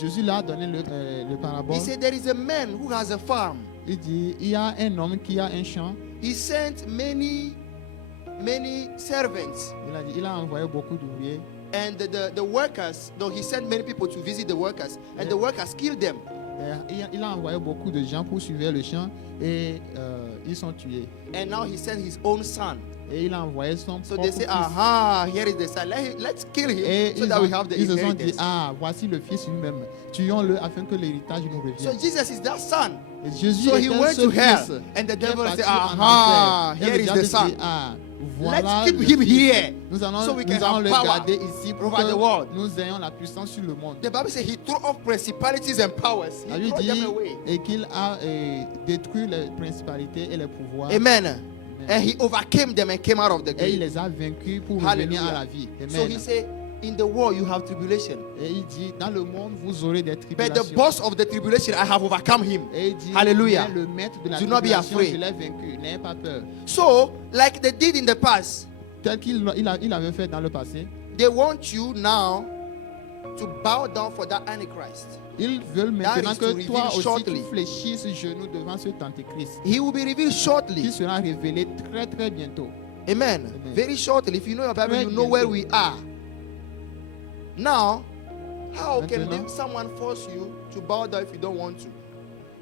Jésus leur a donné le parabole. He said there is a man who has a farm. Il dit, il y a un homme qui a un champ. He sent many servants. Il a envoyé beaucoup d'ouvriers. And the workers, though he sent many people to visit the workers, and the workers killed them. Il a envoyé beaucoup de gens pour suivre le champ et ils sont tués. And now he sent his own son. Et il a envoyé son So propre they say, fils. aha, here is the son. Let's kill Et him so that we have the ils se sont dit, inheritance. ah, voici le fils lui-même. Tuons-le afin que l'héritage nous So revienne. Jesus is that son. Et Jésus So est he un went seul to hell. fils And the qui est devil parti said, en aha, enfer. Et here le is diable the dit, son. ah, voilà Let's keep le him fils. here Nous allons, so we can nous allons have le power garder ici pour over the world. que nous ayons la puissance sur le monde. The Bible says he threw off principalities and powers. La He Bible threw them dit away. et qu'il a détruit les principalités et les pouvoirs. Amen. And he overcame them and came out of the Et il grave. les a vaincus pour Hallelujah. revenir à la vie. So he Amen. said, in the world you have tribulation. Et il dit, dans le monde, vous aurez des But tribulations. the boss of the tribulation, I have overcome him. Et il dit, Hallelujah. mais le maître de la Do not be tribulation, afraid. je l'ai vaincu. N'ayez pas peur. So, like they did in the past, Tel qu'il avait fait dans le passé, they want you now to bow down for that Antichrist. ils veulent maintenant is to que reveal toi aussi shortly. tu fléchisses genoux devant cet antéchrist He will be revealed qui shortly. sera révélé très très bientôt. Amen. Amen. Very shortly. If you know your Bible, Très you know where bientôt. we are. Now, How can Maintenant, someone force you to bow down if you don't want to?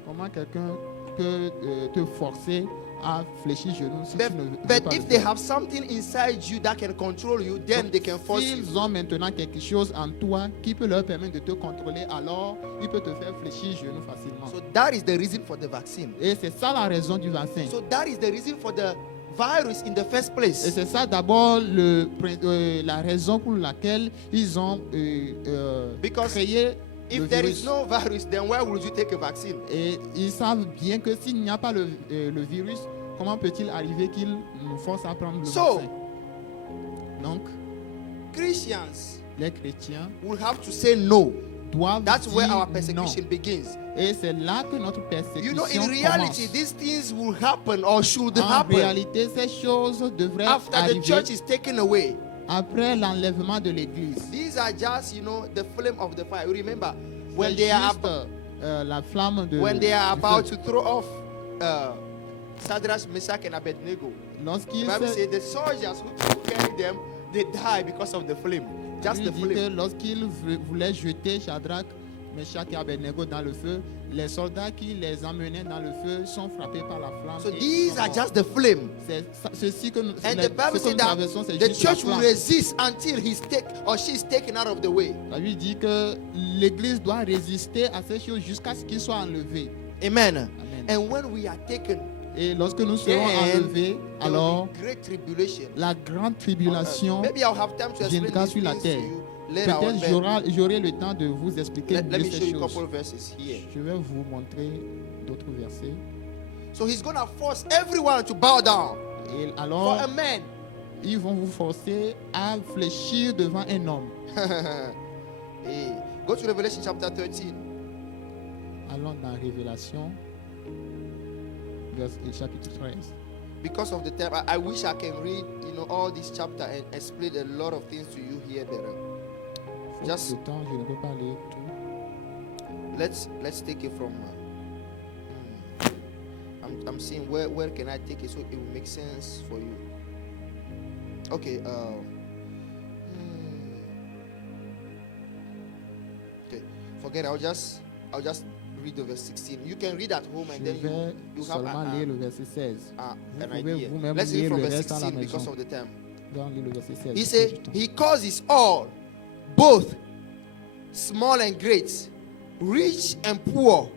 comment quelqu'un peut te forcer à fléchir genoux si tu ne veux But pas le if they faire? have something inside you that can control you, then they can force you. S'ils ont maintenant quelque chose en toi qui peut leur permettre de te contrôler, alors ils peuvent te faire fléchir genoux facilement. So that is the reason for the vaccine. Et c'est ça la raison du vaccin. So that is the reason for the virus in the first Et place. c'est ça d'abord la raison pour laquelle ils ont Because créé le If there virus. is no virus, then why would you take a vaccine? Et ils savent bien que s'il n'y a pas le virus, comment peut-il arriver qu'ils nous forcent à prendre le So- vaccin? Donc, Christians les chrétiens will have to say no. doivent That's where dire our non. persecution begins. Et c'est là que notre You persécution know, in reality, commence. these things will happen or should En happen réalité, ces choses devraient after the arriver church is taken away. après l'enlèvement de l'Église. These are just, the flame of the fire. You remember when C'est they are juste, la flamme de when they are du about feu. to throw off Shadrach, Meshach, and Abednego. The Lorsqu'il Bible se- says the soldiers who carried them, they die because of the flame. Just Lui the dit que flame. lorsqu'il voulait jeter Shadrach, Meshach et Abednego dans le feu, les soldats qui les emmenaient dans le feu sont frappés par la flamme. So et ils these sont are morts. just the flame. C'est ceci que nous, And les- the Bible ce que says nous that traversons, c'est the juste la church will flamme. resist until he's take or she's taken out of the way. Ça lui dit que l'Église doit résister à ces choses jusqu'à ce qu'ils soient enlevés. Amen. Amen. And when we are taken, Et lorsque nous serons then enlevés, there will alors be great tribulation. la grande tribulation, Maybe I'll have time to explain viendra these sur la things to terre. you later on. peut-être but j'aurai le temps de vous expliquer Let mieux me show ces you a choses. couple of verses here. Je vais vous montrer d'autres versets. So he's going to force everyone to bow down Et for alors, a man. ils vont vous forcer à fléchir devant un homme. Hey, go to Revelation chapter 13. Allons dans Révélation, chapitre 13. Because of the time, I wish I can read, all this chapter and explain a lot of things to you here better. Faute Just- de temps, je ne peux pas lire tout. Let's take it from. I'm seeing where can I take it so it will make sense for you. Okay. Okay. Forget it. I'll just read the verse 16. You can read at home and Je then vais you have seulement lire le verset 16. Vous an pouvez idea. vous-même Let's read lire from le verse reste à la 16 because maison. of the time. Je vais lire le verset 16. He parce que said du temps. he causes all, both small and great, rich and poor,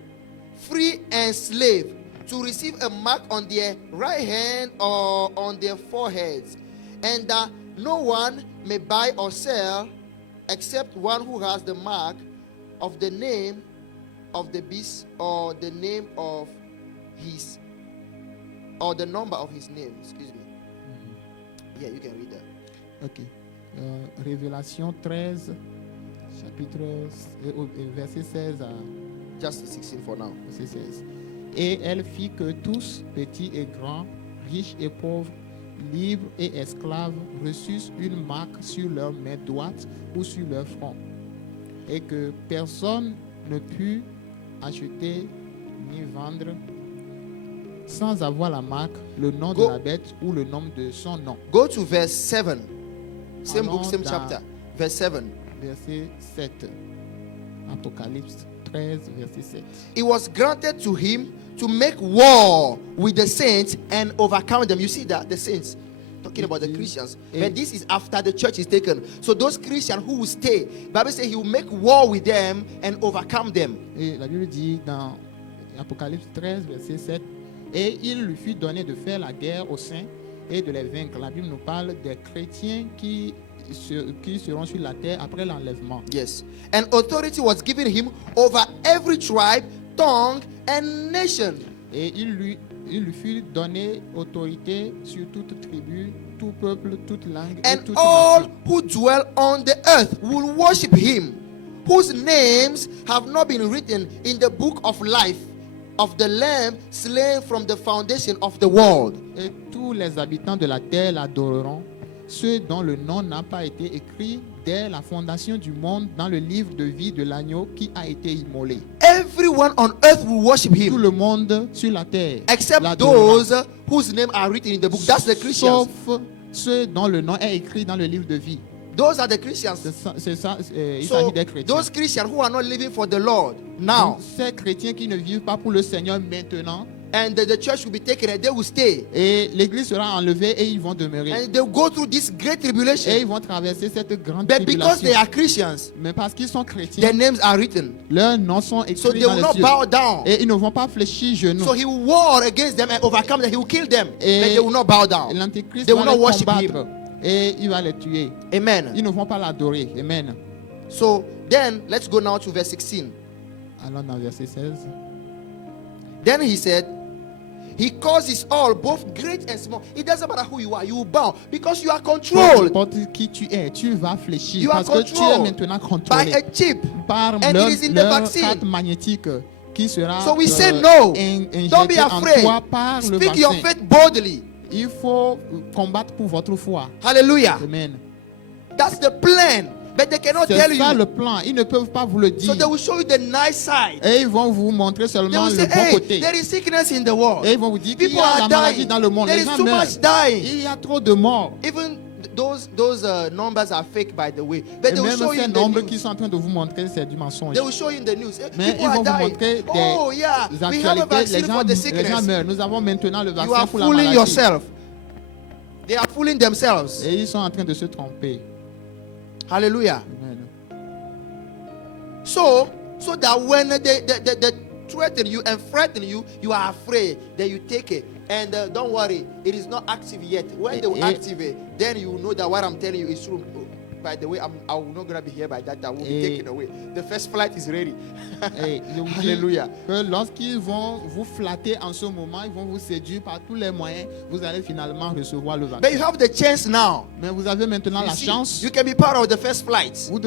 free and slave, to receive a mark on their right hand or on their foreheads, and that no one may buy or sell except one who has the mark of the name of the beast or the name of his or the number of his name. Excuse me. Yeah, you can read that. Ok. Révélation 13, chapitre verset 16 à Just 16 for now. verset 16. Et elle fit que tous, petits et grands, riches et pauvres, libres et esclaves, reçussent une marque sur leur main droite ou sur leur front, et que personne ne put acheter ni vendre sans avoir la marque, le nom de Go. la bête ou le nom de son nom. Go to verse 7. Same book, Allons same dans- chapter. Verse 7. Verset 7. Apocalypse 13, verset 7. It was granted to him to make war with the saints and overcome them. You see that? The saints. Talking about the Mhm. Christians. Eh. But this is after the church is taken. So those Christians who will stay, Bible says he will make war with them and overcome them. Et la Bible dit dans Apocalypse 13, verset 7, et il lui fut donné de faire la guerre aux saints et de les vaincre. La Bible nous parle des chrétiens qui seront sur la terre après l'enlèvement. Yes. And authority was given him over every tribe, tongue, and nation. Et il lui fut donné autorité sur toute tribu, tout peuple, toute langue et And toute all nation. who dwell on the earth will worship him, whose names have not been written in the book of life of the Lamb slain from the foundation of the world. Et tous les habitants de la terre l'adoreront, ceux dont le nom n'a pas été écrit dès la fondation du monde dans le livre de vie de l'agneau qui a été immolé. Everyone on earth will worship Tout him, le monde sur la terre except l'adorera, those whose names are written in the book. That's the Christians. sauf ceux dont le nom est écrit dans le livre de vie. Those are the Christians. C'est ça, il So s'agit des chrétiens. those Christians who are not living for the Lord now, Donc, ces chrétiens qui ne vivent pas pour le Seigneur maintenant, and the church will be taken and they will stay. et l'église sera enlevée et ils vont demeurer. And they will go through this great Et tribulation. ils vont traverser cette grande But because they tribulation. are Christians, Mais parce qu'ils sont their chrétiens, names are written. leurs noms sont So écrits they dans will les not cieux. bow down. Et ils ne vont pas fléchir genoux. So he will war against them and overcome them. He will kill them. Et But they will not bow down. L'Antéchrist They va will les not worship combattre. Et il va les tuer. Amen. Ils ne vont pas l'adorer. Amen. So then let's go now to verse 16. Allons dans verset 16. Then he said, he causes all, both great and small. It doesn't matter who you are, you will bow because you are Peu controlled importe qui tu es, tu vas fléchir You are parce que tu es controlled maintenant by contrôlé a chip. par and leur, it is in the leur vaccine. carte magnétique qui sera So we say no. injectée Don't be en afraid. toi par le Speak your vaccin. faith boldly. Il faut combattre pour votre foi. Hallelujah. Amen. That's the plan. But they cannot tell C'est ça you. le plan. Ils ne peuvent pas vous le So dire. they will show you the nice side. Et ils vont vous montrer They seulement will le say, bon hey, côté. there is sickness in the world. Et ils vont vous dire qu'il y People a la are maladie dying. dans le monde. There Les is gens too meurent. much dying. Il y a trop de morts. Even those numbers are fake, by the way. But Et they will même show you ces in the nombres news. qui sont en train de vous montrer, c'est du mensonge. They will show you in the news. Mais People ils are vont vous dying. montrer Oh yeah, des we have a actualités. vaccine for the Les gens sickness. meurent. Nous avons maintenant le You vaccin are pour la fooling maladie. yourself. They are fooling themselves. Et ils sont en train de se tromper. Hallelujah. Amen. So that when they threaten you and frighten you, you are afraid. Then you take it. And don't worry, it is not active yet. When they will activate, then you will know that what I'm telling you is true. By the way, I will not gonna be here by that. I will be taken away. The first flight is ready. Et je vous dis Hallelujah. que lorsqu'ils vont vous flatter en ce moment, ils vont vous séduire par tous les moyens, vous allez finalement recevoir le But vaccin. you have the chance now. Mais vous avez maintenant You la see, chance. you can be part of the first flight, Vous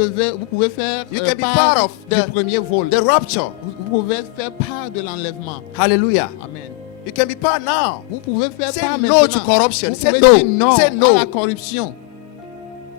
pouvez faire You can be part part of du premier vol. the rapture. Vous pouvez faire part de l'enlèvement. Hallelujah. Amen. You can be part now. Vous pouvez faire Say part no maintenant. to corruption. Vous Say pouvez no. dire non Say no. à la corruption.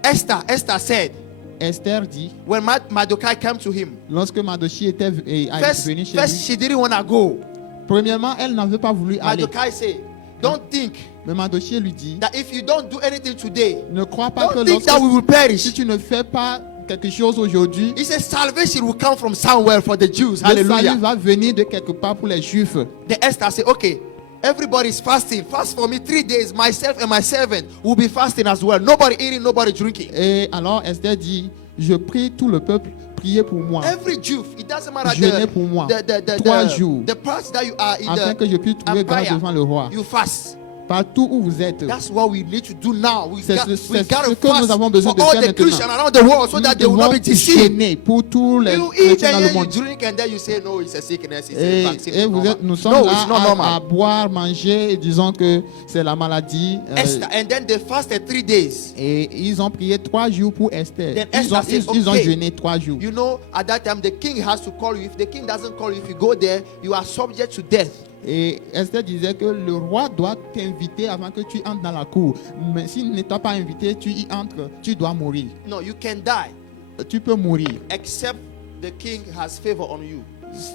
Esther said, Esther dit, when Mardochai came to him, lorsque Mardochai était venu first chez lui, she didn't want to go. premièrement, elle n'avait pas voulu aller. Mardochai said, don't think Mais Mardochai lui dit, that if you don't do anything today, ne crois pas que don't think that we will si perish. tu ne fais pas quelque chose aujourd'hui, He said salvation will come from somewhere for the Jews. le salut Hallelujah. va venir de quelque part pour les Juifs. The Esther said, okay, everybody is fasting. Fast for me 3 days. Myself and my servant will be fasting as well. Nobody eating, nobody drinking. Et alors Esther dit, je prie tout le peuple, priez pour moi, Every Jew, it doesn't matter jeûnez pour moi, 3 jours, the parts that you are in afin que je puisse trouver grâce empire, devant le roi. you fast. Partout où vous êtes, That's what we need to do now. We C'est got ce to que nous avons fast besoin for de all faire the maintenant. Christians around the world so nous that they will not devons be deceived. jeûner pour tous les You eat chrétiens dans and le then you monde. drink and then you say no, it's a sickness, it's a vaccine. Et it's vous normal. êtes, nous sommes No, là it's not à normal. boire, manger et disons que c'est la maladie. Esther, and then they fasted 3 days. Et ils ont prié 3 jours pour Esther. Then Ils ont, Esther says, ils ont okay. jeûné 3 jours. You know, at that time the king has to call you. If the king doesn't call you, if you go there, you are subject to death. Et Esther disait que le roi doit t'inviter avant que tu entres dans la cour. Mais s'il ne t'a pas invité, tu y entres, tu dois mourir. No, you can die Tu peux mourir. except the king has favor on you.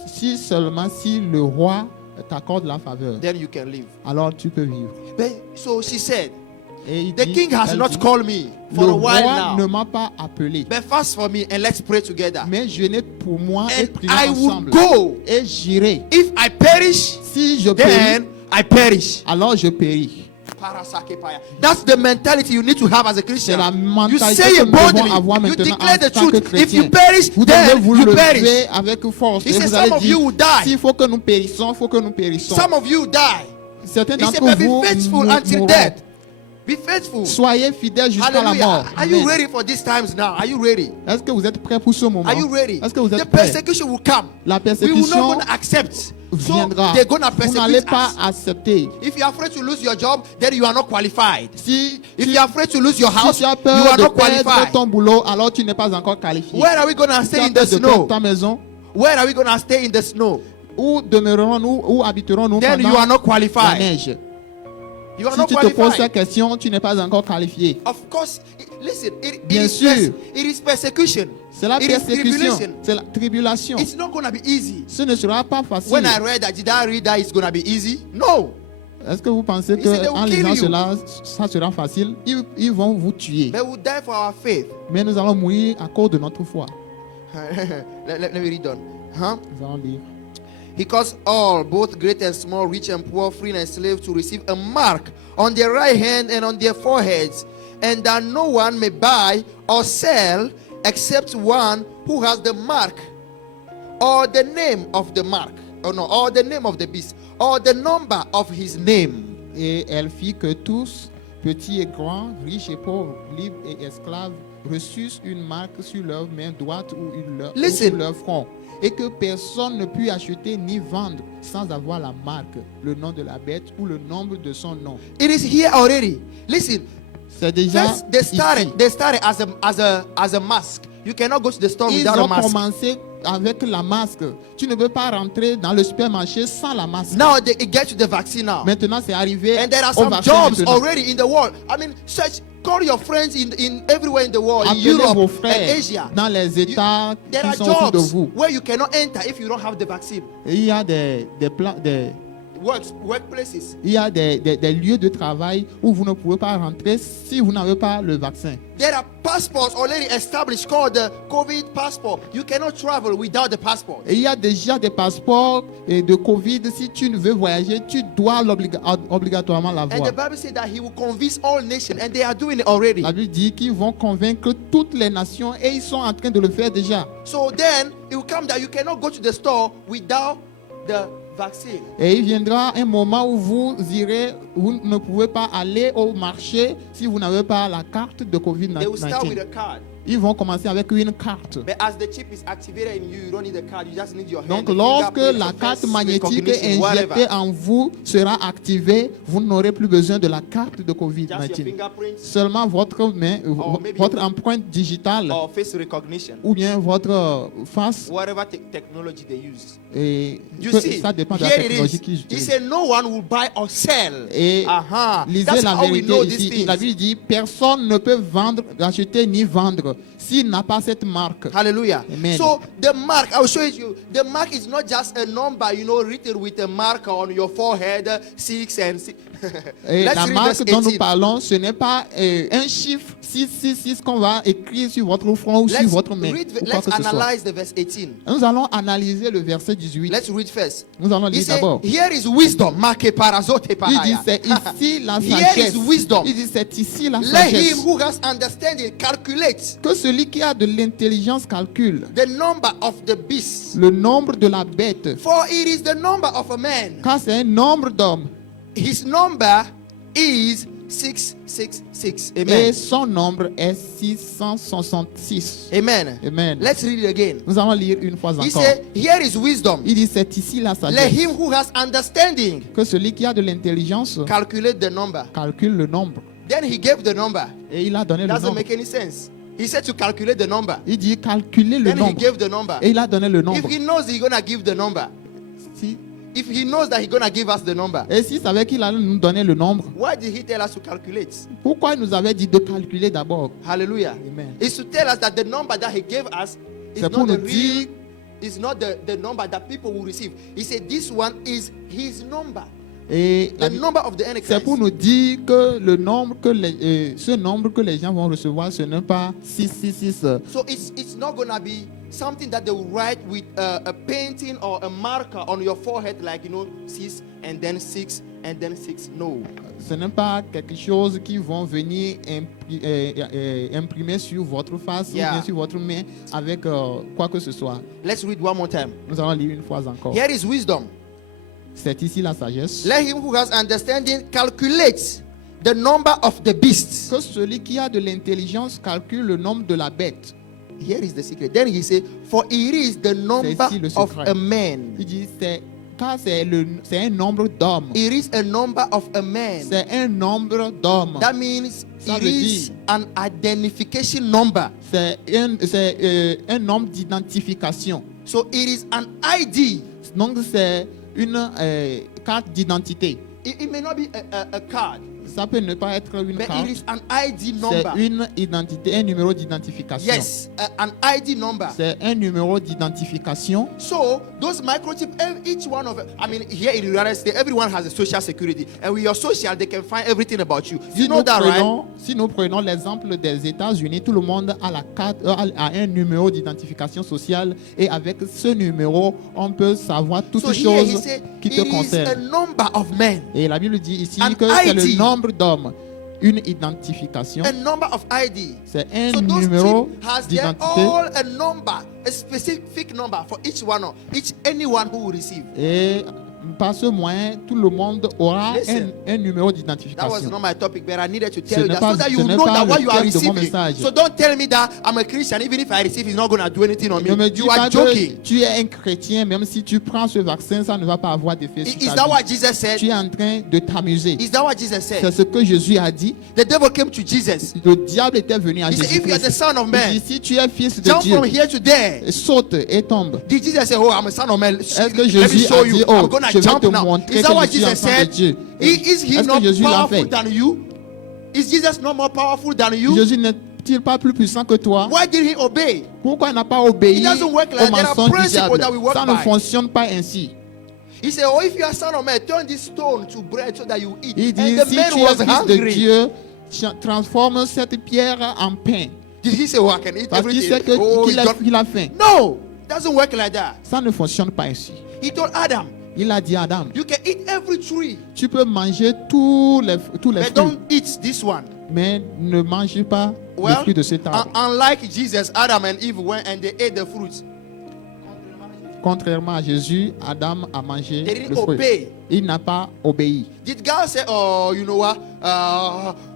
Si seulement si le roi t'accorde la faveur, Then you can live. alors tu peux vivre. But, so she said, Et il the dit- king has elle not dit, called me le for a while roi ne now. m'a pas appelé. But fast for me and let's pray together. Mais jeûnez pour moi et And prions I will ensemble. go. Et j'irai. If I perish, Si je péris, then I perish. alors je péris. Parasakepaya. That's the mentality you need to have as a C'est Christian. la You mentalité say que it nous devons boldly. avoir You maintenant declare en the tant que truth. If you chrétiens. perish, Vous devez then vous you lever perish. avec force. He Et said, vous some allez of you will dire, die. s'il faut que nous périssons, il faut que nous périssons. Some of you die. Certains He said, d'entre but vous be faithful mourront. until death. Be faithful. Soyez fidèles jusqu'à la Hallelujah. mort. Are you Amen. ready for these times now? Are you ready? Est-ce que vous êtes prêts pour ce moment? Are you ready? Est-ce que vous The êtes prêts? persecution will come. La We will not persécution gonna accept. So viendra. they're gonna Vous n'allez persecute pas us. accepter. If you are afraid to lose your job, then you are not qualified. Si If you are afraid to lose your si house, tu as you peur are de not perdre qualified. ton boulot, alors tu n'es pas encore qualifié. Where are we gonna Si tu stay as in the peur de perdre snow? ta maison, Where are we gonna stay in the snow? où demeurerons-nous, où habiterons-nous Then you pendant are not la qualified. neige? You are Si not tu te poses qualified. cette question, tu n'es pas encore qualifié. Of course, listen. Bien is sûr. it is persecution. C'est la It is persécution, tribulation. c'est la tribulation. It's not gonna be easy. Ce ne sera pas facile. When I read that, did I read that it's gonna be easy? No. Est-ce que vous pensez He said they qu'en will kill lisant you. cela, ça sera facile? Ils vont vous tuer. But we die for our faith. Mais nous allons mourir à cause de notre foi. let me read on. Huh? Nous allons lire. He caused all, both great and small, rich and poor, free and slave, to receive a mark on their right hand and on their foreheads, and that no one may buy or sell except one who has the mark, or the name of the mark, or the name of the beast, or the number of his name. Et elle fit que tous, petits et grands, riches et pauvres, libres et esclaves, reçussent une marque sur leur main droite ou Listen. sur leur front, et que personne ne put acheter ni vendre sans avoir la marque, le nom de la bête ou le nombre de son nom. It is here already. Listen, C'est déjà first they ici. started as a mask. You cannot go to the store Ils without a ont mask. commencé avec la masque. Tu ne peux pas rentrer dans le supermarché sans la masque. Now they get to the vaccine now. Maintenant, c'est arrivé And there are au some vaccin jobs maintenant. already in the world. I mean, call your friends in everywhere in the world, in Appelez vos Europe frères and Asia. dans les États There qui are sont autour de jobs vous. where you cannot enter if you don't have the vaccine. Et il y a des Workplaces. il y a des lieux de travail où vous ne pouvez pas rentrer si vous n'avez pas le vaccin. There are passports already established called the COVID passport. You cannot travel without the passport. Et il y a déjà des passeports de Covid. Si tu ne veux voyager, tu dois obligatoirement And the l'avoir. Bible said that he will convince all nations, and they are doing it already. La Bible dit qu'ils vont convaincre toutes les nations et ils sont en train de le faire déjà. So then it will come that you cannot go to the store without the vaccine. Et il viendra un moment où vous irez, vous ne pouvez pas aller au marché si vous n'avez pas la carte de They will start with COVID-19. a card. Ils vont commencer avec une carte. But as the chip is activated in you, you don't need a card. You just need your hand. Donc the lorsque fingerprint, la your carte face magnétique recognition, whatever. injectée en vous sera activée, vous n'aurez plus besoin de la carte de Just your COVID-19. fingerprints Seulement votre main, maybe votre empreinte digitale or face recognition. ou bien votre face. Whatever technology they use. Et You que see, ça dépend de la here it technologie is. qu'ils He utilisent. said, no one will buy or sell. Et lisez That's la how we know vérité these ici. La things. Bible dit personne ne peut vendre, acheter ni vendre s'il n'a pas cette marque. Hallelujah. Amen. So the mark, I will show it you. The mark is not just a number, written with a mark on your forehead, 6 and 6. Et Let's la read marque verse dont nous 18. parlons, ce n'est pas un chiffre 666 qu'on va écrire sur votre front ou sur Let's votre main. read, Ou quoi let's que ce soit. analyze the verse 18. Nous allons analyser le verset 18. Let's read first. Nous allons He lire said, d'abord. here is wisdom. Marke parazote Il dit paraya. c'est ici la Here sagesse. is wisdom. Il dit c'est ici la Let sagesse. him who has understanding calculate Que celui qui a de l'intelligence calcule the number of the beast. le nombre de la bête. For it is the number of a man. Car c'est un nombre d'hommes. His number is 666. Et Amen. son nombre est 666. Amen. Amen. Let's read it again. Nous allons lire une fois He encore. said, here is wisdom. Il dit c'est ici la Let sagesse. him who has understanding Que celui qui a de l'intelligence calculate the number. calcule le nombre. Then he gave the number. Et il a donné le Doesn't nombre. make any sense. He said to calculate the number. Il dit calculer le Then he nombre. gave the number. Et il a donné le If nombre. he knows he's gonna give the number, Si- if he knows that he's gonna give us the number, Et s'il savait qu'il allait nous donner le nombre, why did he tell us to calculate? pourquoi il nous avait dit de calculer d'abord? Hallelujah. Amen. It's to tell us that the number that he gave us is C'est pour not nous the dire, real, is not the number that people will receive. He said this one is his number. et The number of the c'est Antichrist. pour nous dire que le nombre ce nombre que les gens vont recevoir, ce n'est pas 666. So it's not gonna be something that they will write with a painting or a marker on your forehead, like 6 and then 6 and then 6. No. Ce n'est pas quelque chose qui vont venir imprimer sur votre face Yeah. ou bien sur votre main avec quoi que ce soit. Let's read one more time. Nous allons lire une fois encore. Here is wisdom. C'est ici la sagesse. Let him who has understanding calculate the number of the beasts. Que celui qui a de l'intelligence calcule le nombre de la bête. Here is the secret. Then he said, for it is the number ici le of secret. a man. Il dit car c'est un nombre d'hommes. It is a number of a man. C'est un nombre d'hommes. That means Ça it veut is dire- an identification number. C'est un nombre d'identification. So it is an ID. Donc c'est une carte d'identité. It may not be a card. Ça peut ne pas être une but carte. it is an ID C'est number. une identité, un numéro d'identification. Yes, an ID number. C'est un numéro d'identification. So those microchips, each one of, I mean, here in the United States, everyone has a social security, and with your social, they can find everything about you. You know that, right? Si nous prenons l'exemple des États-Unis, tout le monde a la carte, a un numéro d'identification sociale, et avec ce numéro, on peut savoir toutes So here he choses said, qui it te is a concernent. number of men, Et la Bible dit ici An que c'est le ID. nombre d'hommes, une identification. a number of ID. C'est un So those numéro chips has their d'identité. all a number, a specific number for each one, or anyone who will receive. Et par ce moyen, tout le monde aura Listen. un numéro That was d'identification. not my topic, but I needed to Ce tell you n'est that pas- so that ce you n'est know pas that le what you are thème de mon receiving. message. So don't tell me that I'm a Christian, even if I receive, it's not going to do anything on me. Ne me dis You are pas que joking. tu es un chrétien, même si tu prends ce vaccin, ça ne va pas avoir d'effet sur Is ta that vie. what Jesus said? Tu es en train de t'amuser. Is that what Jesus C'est said? ce que Jésus a dit. The devil came to Jesus. Le diable était venu à He said, if you are the Jésus-Christ. son of Il man, dit, si tu es fils de jump Dieu, from here to there. saute et tombe. Did Jesus say, oh, I'm a son of man? Est-ce que Let me Jésus show a you. dit, I'm oh, going je to vais jump te now. montrer Is que that what je suis Jesus enfant de said? Dieu? Is he Est-ce que not Jésus l'a powerful fait? than you? Is Jesus not more powerful than you? Jésus n'est-il pas plus puissant que toi? Why did he obey? Pourquoi il n'a pas obéi It doesn't work like au that. There are mensonge du principles diable? that we work Ça ne by. fonctionne pas ainsi. He said, oh, if you are son of man, turn this stone to bread so that you eat. Il dit, And the si man tu es was fils de hungry. Dieu, transforme cette pierre en pain. Did he say, oh, I can eat Parce qu'il everything? sait que- Oh, qu'il he a, got- qu'il a faim. No, it doesn't work like that. Ça ne fonctionne pas ainsi. He told Adam, Il a dit à Adam, you can eat every tree, tu peux manger tous les but fruits, don't eat this one. mais ne mange pas le Well, fruit de cet arbre. unlike Jesus, Adam and Eve went and they ate the fruits. Contrairement à Jésus, Adam a mangé They didn't le fruit. obey. Il n'a pas obéi. Did God say, oh, you know what?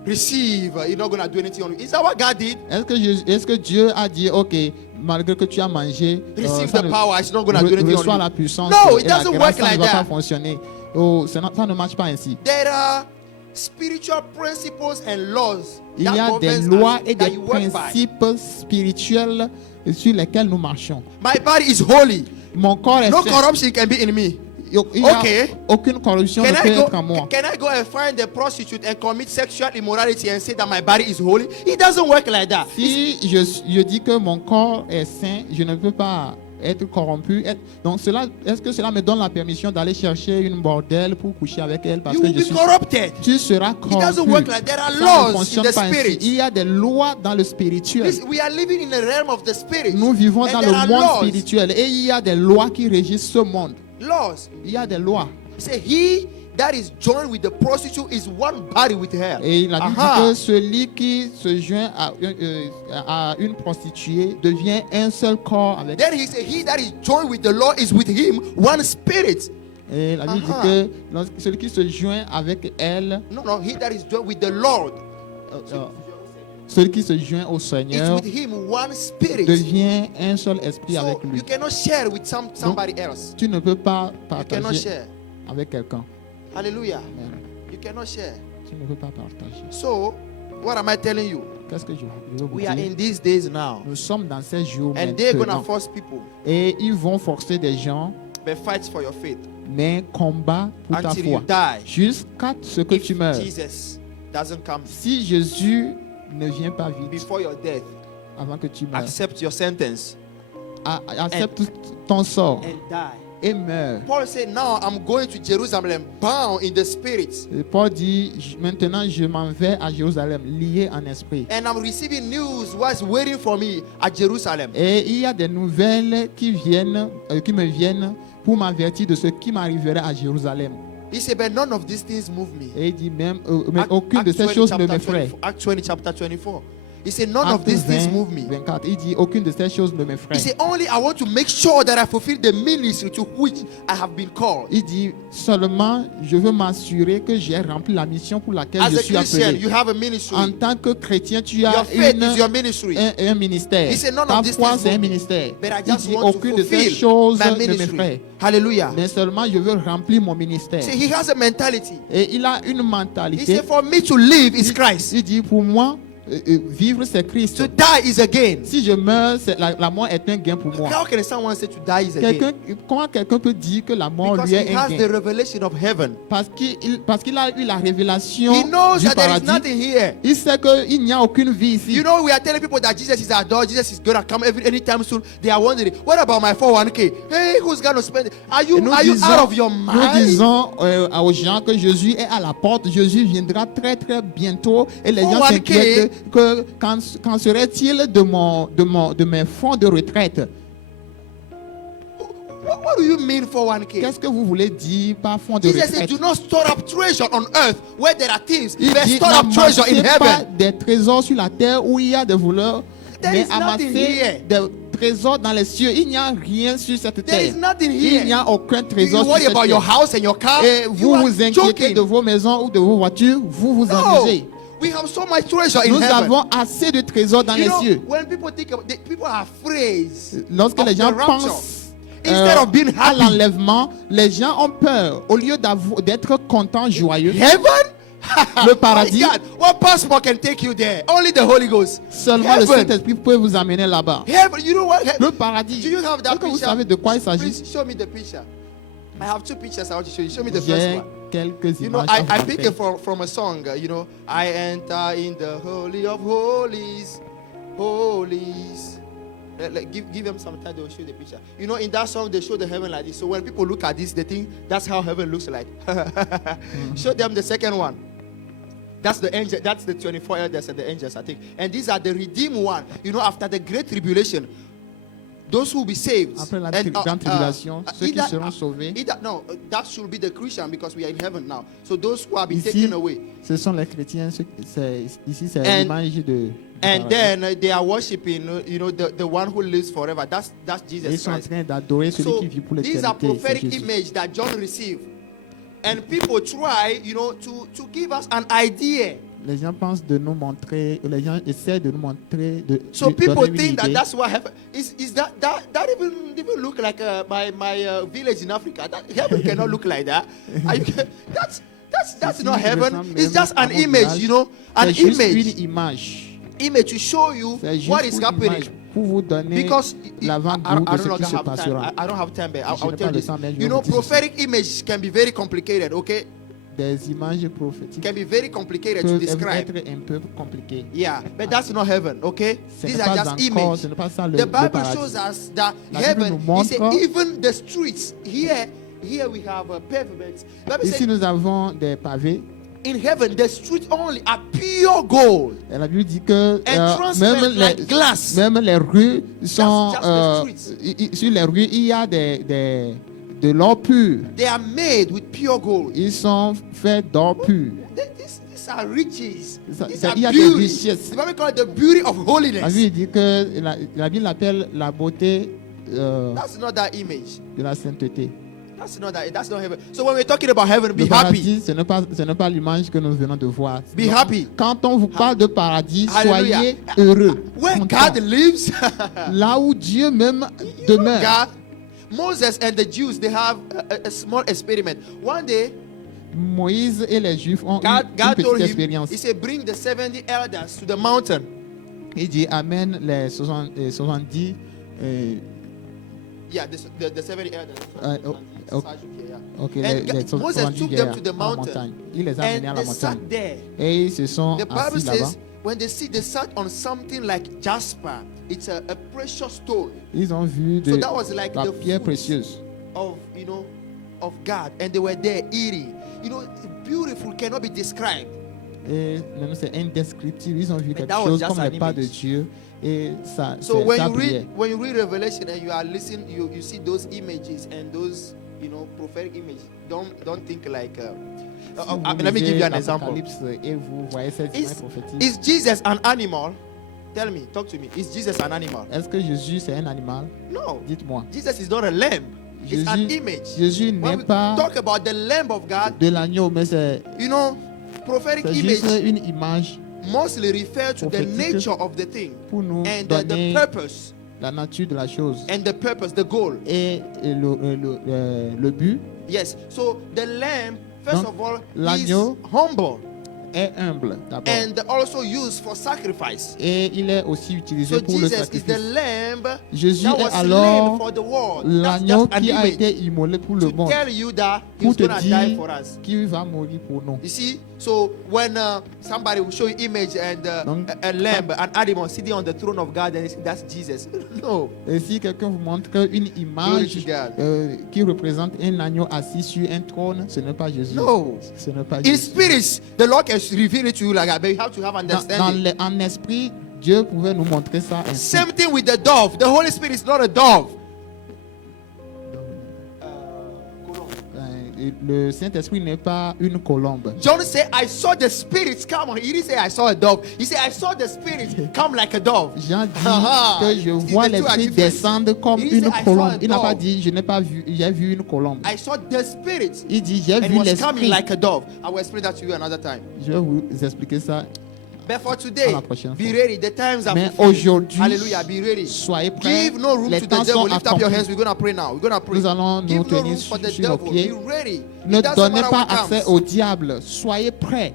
Receive. You're not going to do anything on you. Is that what God did? Est-ce que Dieu a dit, ok, malgré que tu as mangé, Receive ça the ne- power. It's not going to do anything reçois on la you. puissance No, et it la doesn't grâce, work ça like ne va pas that. fonctionner. Oh, ça ne marche pas ainsi. There are spiritual principles and laws Il that y a des governs lois us, et that des you work by. principes spirituels sur lesquels nous marchons. My body is holy. Mon corps est No saint. corruption can be in me. Il y a Okay. aucune corruption ne Can peut I, être en moi. can I go and find the prostitute and commit sexual immorality and say that my body is holy? It doesn't work like that. Si je dis que mon corps est saint, je ne peux pas être corrompu. Donc est-ce que cela me donne la permission d'aller chercher une bordelle pour coucher avec elle parce You que will je be suis corrupted. tu seras It doesn't corrompu. work like that. There are Ça ne laws in fonctionne the pas ainsi. spirit. Il y a des lois dans le spirituel. Listen, we are living in the realm of the spirit. Nous vivons And dans there le are monde laws. spirituel et il y a des lois qui régissent ce monde. Laws. Il y a des lois. Say he that is joined with the prostitute is one body with her. Et la Bible Aha. dit que celui qui se joint à une prostituée devient un seul corps avec Then he said, he that is joined with the Lord is with him one spirit. Et la Bible Aha. dit que celui qui se joint avec elle, No, he that is joined with the Lord celui qui se joint au is Seigneur with him one spirit. devient un seul esprit avec So lui. you cannot share with somebody else. Tu ne peux pas You cannot partager share. avec quelqu'un. Hallelujah. Amen. You cannot share. Tu ne peux pas partager. So, what am I telling you? Qu'est-ce que je veux vous We are dire? in these days now. Nous sommes dans ces jours And they're going to maintenant. force people. Et ils vont forcer des gens, But fight for your faith mais combat pour ta until you foi. die. Jusqu'à ce que If tu meurs. Jesus doesn't come Si Jésus ne vient pas vite before your death, avant que tu meurs, accept your sentence accepte ton sort and die. et meurs. Paul said, now I'm going to Jerusalem bound in the spirit. Et Paul dit, maintenant je m'en vais à Jérusalem, lié en esprit. And I'm receiving news what's waiting for me at Jerusalem. Et il y a des nouvelles qui me viennent pour m'avertir de ce qui m'arriverait à Jérusalem. He said, but none of these things move me. Et il dit même, mais Act- aucune de Acts ces 20 choses ne chapter m'effraie. 24. Acts 20 chapter 24. He said, none of Acte these things 20, move me. 24, il dit, aucune de ces choses ne He m'effraie. said, only I want to make sure that I fulfill the ministry to which I have been called. Il dit, seulement je veux m'assurer que j'ai rempli la mission pour laquelle As je a suis Christian, appelé. you have a ministry. En tant que chrétien, tu as Your faith is your ministry. un ministère. He said, none Ta of these foi, things c'est un move me. ministère. But I Il just dit, want to aucune de ces fulfill choses my ne ministry. m'effraie. Hallelujah. Mais seulement je veux remplir mon ministère. See, he has a mentality. Et il a une He mentalité. said, for me to live is Christ. Il dit, pour moi, vivre c'est Christ. To die is a gain. Si je meurs, la mort est un gain pour moi. How can someone say to die is a gain? Comment quelqu'un peut dire que la mort Because lui he est un has the gain? revelation of heaven. Parce qu'il a eu la révélation He knows du that there is paradis. nothing here. Il sait qu'il n'y a aucune vie ici. You know, we are telling people that Jesus is our door. Jesus is going to come anytime soon. They are wondering, what about my 401k? Hey, who's going to spend it? Are you out of your Nous mind? disons aux gens que Jésus est à la porte. Jésus viendra très très bientôt. Et les gens 401k. s'inquiètent que qu'en serait-il de mes fonds de retraite? What do you mean 401k? Qu'est-ce que vous voulez dire par fonds de Jesus said, retraite? do not store up treasure on earth where there are thieves. Il But dit, store up treasure in n'amassez pas heaven. des trésors sur la terre où il y a des voleurs, There mais is nothing amassez here. des trésors dans les cieux. Il n'y a rien sur cette There is terre. nothing Il here. n'y a aucun You trésor sur worry cette about your terre. house and your car. Et You vous are vous inquiétez joking. de vos maisons ou de vos voitures, vous vous amusez. No, we have so much treasure in Nous heaven. avons assez de trésors dans You les know, cieux. when people think about people are afraid Lorsque of les gens the rapture. pensent Instead of being à happy. l'enlèvement, les gens ont peur. Au lieu d'être contents, joyeux, Heaven? le paradis, My God, what passport can take you there? Only the Holy Ghost. seulement le Heaven. Saint-Esprit peut vous amener là-bas. Heaven, you know what? Le paradis. Do you have that Est-ce que vous picture? savez de quoi il s'agit? Please show me the picture. I have two pictures I want to show you. Show me the first J'ai one. quelques You know, images. à vous I pick montrer. it from a song. You know, I enter in the holy of holies, holies. Give them some time. They will show the picture. You know, in that song they show the heaven like this. So when people look at this, they think that's how heaven looks like. Show them the second one. That's the angel. That's the 24 elders and the angels, I think. And these are the redeemed one. You know, after the great tribulation, those who will be saved. Après la And, grande tribulation, ceux qui seront sauvés. No, that should be the Christian because we are in heaven now. So those who have been Ici, taken away. ce sont les chrétiens. Ici, c'est And- l'image de. And paradis. then they are worshiping, you know, the one who lives forever. That's Ils Jesus sont en Christ. train d'adorer celui So qui vit pour these are l'éternité. c'est prophetic Jésus. images that John received, and people try, you know, to give us an idea. Les gens pensent de nous montrer, les gens essaient de nous montrer, So de people donner une think that idée. that's what heaven is. That even look like my village in Africa? That heaven cannot look like that. That's Ici, not il heaven. ressemble It's même just à an mon image, village. you know, an C'est juste image une image. to show you C'est juste what is une happening. image pour vous donner Because l'avant-goût de I ce don't qui se have time. passera. I don't have time, but Je I'll n'ai tell pas you le this. temps, mais je vais You know, vous dire ceci. prophetic images can be very complicated. Okay, Des images prophétiques can be very complicated to peuvent describe. être un peu compliquées. Yeah, but that's not heaven. Okay, Ce these n'est are pas just encore, images. ce n'est pas ça le The Bible paradis. shows us that La Bible heaven nous is montre- even the streets. Here we have pavements. The Bible Ici, said, nous avons des pavés. in heaven, the streets only are pure gold. Et la Bible dit que And transparent like glass. même les rues sont just the streets. sur les rues, il y a de l'or pur. They are made with pure gold. Ils sont faits d'or pur. These are riches. Ça- These ça- are il y a des beauty. richesses. The Bible calls it the beauty of La holiness. Bible dit que la Bible appelle la beauté That's not that image. de la sainteté. That's not heaven. So when we're talking about heaven, be Le happy. paradis, ce n'est pas l'image que nous venons de voir. Be happy. Quand on vous parle de paradis, Hallelujah. soyez heureux. Where contents. God lives, Là où Dieu même demeure. God, Moses and the Jews, they have a small experiment. One day, Moïse et les Juifs ont eu God une told petite him, expérience. he said, bring the 70 elders to the mountain. Il dit amène les 70 Yeah, the 70 elders. oh, okay. Ok, And les Moses 70 took them guerriers to the à la mountain. montagne. Il les a amenés à And la they sat montagne. there. Et ils se sont The Bible assis là-bas. says, when they sat on something like jasper, it's a precious stone Ils ont vu So that was like la the pierre food. précieuse. of, you know, of God, and they were there eating. You know, beautiful cannot be described. Et même c'est indescriptible. Ils ont vu quelque that was chose just comme an les pas de image. Dieu. Et ça, So c'est- when ça you brillait. read Revelation and you are listening, you see those images and those, you know, prophetic images. Don't think like. Si vous Let me give you lisez an example. l'Apocalypse et vous voyez cette image prophétique. Is Jesus an animal? Tell me, talk to me. Is Jesus an animal? Est-ce que Jésus c'est un animal? No. Dites-moi. Jesus is not a lamb. It's an Jésus, image. Jésus When n'est we pas talk about the lamb of God, de l'agneau, mais c'est you know, prophetic juste image une image mostly refer to the prophétique nature of the thing pour nous and donner the purpose la nature de la chose and the purpose, the goal. et le but. Yes. So the lamb, first Donc, of all, is l'agneau- humble. est humble d'abord. and also used for sacrifice. Et il est aussi utilisé So pour le Jesus is the sacrifice. lamb Jésus that est was alors slain for the world. That's l'agneau just an qui a image été immolé pour le to monde, tell you that pour he's te going to die dire for us. qu'il va mourir pour nous. You see, so when somebody will show you image and Donc, a lamb, an animal sitting on the throne of God, and that's Jesus. No. Et si quelqu'un vous montre une image Glory to God. qui représente un agneau assis sur un trône, ce n'est pas Jésus. No. Ce n'est pas In Jésus. spirit, the Lord can reveal it to you like that, but you have to have understanding. En esprit, Dieu pouvait nous montrer ça ainsi. Same thing with the dove. The Holy Spirit is not a dove. Le Saint-Esprit n'est pas une colombe. John said, I saw the spirit come on. He didn't say I saw a dove. He said, I saw the spirit come like a dove. Jean dit Ah, que je the vois two are l'esprit different. descendre comme He didn't une say, I saw colombe. a Il n'a pas dove. dit, je n'ai pas vu, j'ai vu une colombe. I saw the spirit. Il dit, j'ai And it vu was coming l'esprit. like a dove. I will explain that to you another time. Je vais vous expliquer ça. But for today, À la prochaine be fois. ready. The times are Mais fulfilled. aujourd'hui, Hallelujah. Be ready. soyez prêts. Give no room Les to the temps devil. sont Lift up your accomplis. hands. We're going to pray now. We're going to pray. Nous allons nous Give no tenir room for the sur nos devil. pieds. Be ready. Ne It doesn't donnez matter pas what accès comes. au diable. Soyez prêts.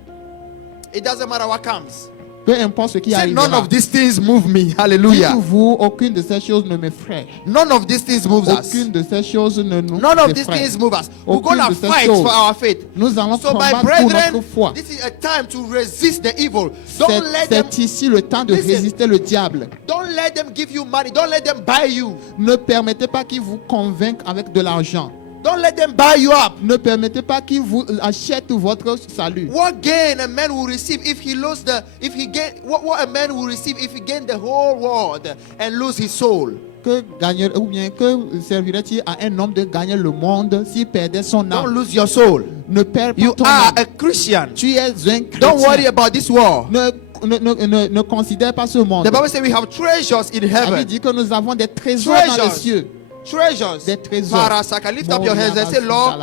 It doesn't matter what comes. Peu importe ce qui Say, none arrivera. of these things move me. Hallelujah. Dites-vous, aucune de ces choses ne m'effraie. None of these things moves us. Aucune de ces choses ne nous None of these effraie. things move us. We're going Aucune to de ces fight choses. for our faith. Nous allons So, my combattre pour brethren, notre foi. this is a time to resist the evil. Don't let them. C'est ici le temps de Listen. résister le diable. Don't let them give you money. Don't let them buy you. Ne permettez pas qu'il vous convainque avec de l'argent. Don't let them buy you up. Ne permettez pas qu'il vous achète votre salut. What gain a man will receive if he lose the if he gain what a man will receive if he gain the whole world and lose his soul? Que gagner, ou bien que servirait-il à un homme de gagner le monde s'il perdait son Don't âme? lose your soul. Ne perds pas You ton are âme. a Christian. Tu es un chrétien. Don't worry about this war. Ne considère pas ce monde. The Bible says we have treasures in La Bible heaven. dit que nous avons des trésors dans les Treasures. cieux. Treasures. Des trésors. Parasaka, lift up your hands and say, Lord,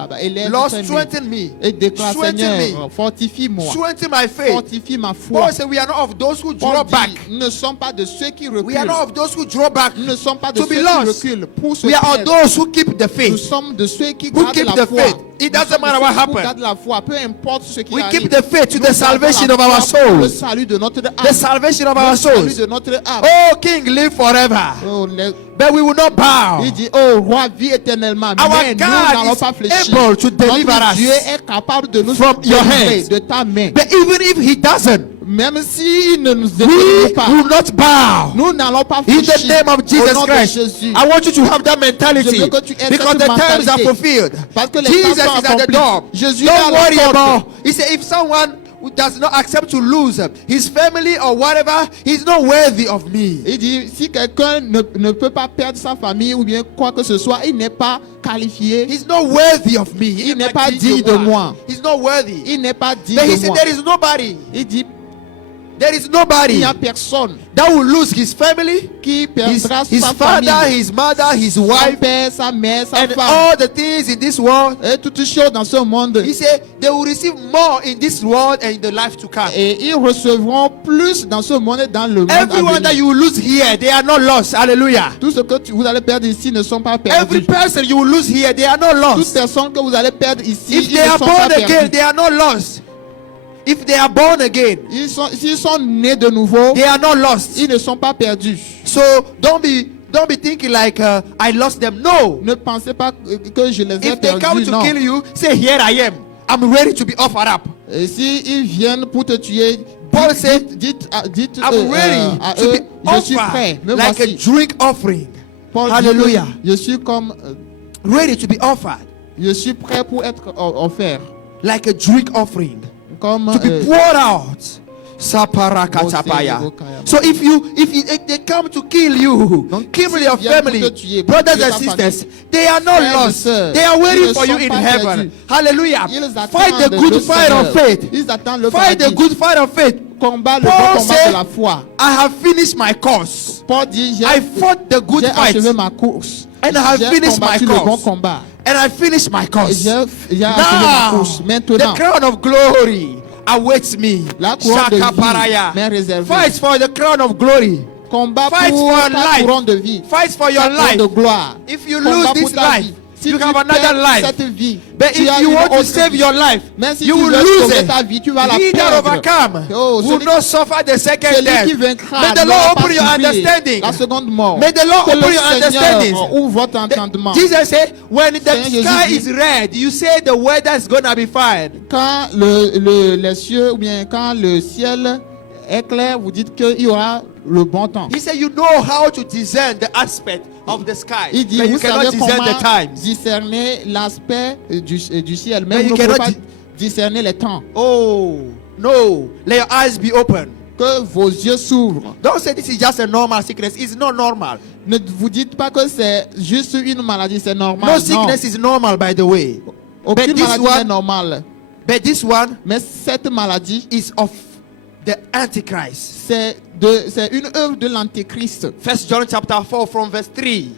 Lord, strengthen me. Et déclare, Strengthen Seigneur, me. fortifie-moi. Strengthen my faith. Fortifie ma foi. Paul said we are not of those who Paul draw dit, back. nous ne sommes pas de ceux qui We are reculent. not of those who draw back. Nous ne sommes pas de To ceux be qui lost. reculent pour se We are of perdre. those who keep the Nous faith. sommes de ceux qui Who gardent keep la the foi. faith. It Nous doesn't sommes de matter ceux what qui happens. gardent la foi, peu importe ce qui We arrive. keep the faith to Nous the gardons la salvation of foi our pour le souls. salut de notre âme. The salvation of Le our salut souls. de notre âme. Oh, King, live forever. Oh, But we will not bow. il dit, oh roi, vis éternellement. Our Mais nous God n'allons is pas fléchir. able to deliver Notre us Dieu est capable de nous from your délivrer hands. de ta main. But even if he doesn't, Même s'il ne nous we délivre pas, will not bow. nous n'allons pas In fléchir. the name of Au Jesus nom de Christ, Jésus. I want you to have that Je mentality veux que tu aies because cette the times are mentalité. fulfilled. Parce que les Jesus temps sont is at the accomplis. door. Jésus est Don't à la worry porte. about. He said, if someone who does not accept to lose his family or whatever, he's not worthy of me. Il dit, si quelqu'un ne peut pas perdre sa famille ou bien quoi que ce soit, il n'est pas qualifié. He's not worthy of me. Il n'est pas digne de moi. He's not worthy. Il n'est pas digne But he de said, moi. there is nobody. Il dit, There is il nobody n'y a personne that will lose his family, qui his perdra sa father, famille, his mother, his son wife, père, sa mère, sa and femme, all the things in this world. et toutes les choses dans ce monde. He said they will receive more in this world and in the life to come. Et ils recevront plus dans ce monde et dans le monde à Everyone that venir. you will lose here, they are not lost. Hallelujah. Tout ce que vous allez perdre ici ne sont pas Every perdus. person you will lose here, they are not Toutes lost. personnes que vous allez perdre ici, If ils they ne are sont born pas again, perdus. they are not lost. If they are born again, S'ils sont nés de nouveau, they are not lost. ils ne sont pas perdus. So don't be thinking like I lost them. No. Ne pensez pas que je les ai If they come perdus, to non. kill you, say here I am. I'm ready to be offered up. Et s'ils viennent pour te tuer, Paul said, dites I'm ready à to eux, be je suis prêt. offered Me like a voici. drink offering. Paul dit Hallelujah. que je suis comme, Ready to be offered je suis prêt pour être offert. like a drink offering. Comme To be poured out. Saparakatapaya. So if they come to kill you, Donc, kill s'ils your viennent pour family, te tuer, brothers tuer and ta sisters, famille, they are not frères et lost. sœurs, They are ils waiting ne for you sont in pas heaven. perdus. Hallelujah. Ils Fight the attendent good le fight of Seigneur. faith. Ils attendent le Fight the paradis. good fight of faith. Combat le Paul bon combat said, de la foi. I have finished my course. Paul dit, I fought the good j'ai fight. achevé ma course. And I have J'ai finished my combattu le bon course. combat. And I finished my Et course. j'ai achevé ma Now, course. the Maintenant, crown of glory awaits me. la couronne de Shaka vie paraya. m'est réservée. Fight for the crown of glory. Combat Fight pour for your ta life. couronne de vie. Fight for Ta your couronne de life. gloire. If you Combat lose pour this ta life, vie. Si you tu have another perds life. cette vie, But tu as if you une want to autre save vie. your life, Mais si you tu will veux lose sauver it. ta vie, tu vas la He that perdre. overcome Oh, will celui- not suffer the second Celui death. qui vaincra May the n'aura Lord pas open your subi understanding. la seconde mort. May the Lord Que le open your understanding. Seigneur ouvre votre entendement. Jesus said, when the Seigneur Jésus sky dit- is red, you say the weather is going to be fine. Quand les cieux ou bien quand le ciel est clair, vous dites qu'il y aura le bon temps. He said, you know how to discern the aspect of the sky, Il dit, but you vous cannot savez discern comment the times. discerner l'aspect du ciel, mais Mais vous you ne pouvez cannot pas di- discerner les temps. Oh, no. Let your eyes be open. Que vos yeux s'ouvrent. Don't say this is just a normal sickness. It's not normal. Ne vous dites pas que c'est juste une maladie, c'est normal. No Non. sickness is normal, by the way. Aucune But this maladie n'est one- normale. But this one Mais cette maladie, is of the Antichrist. c'est une œuvre de l'Antéchrist. 1 John chapter 4 from verse 3.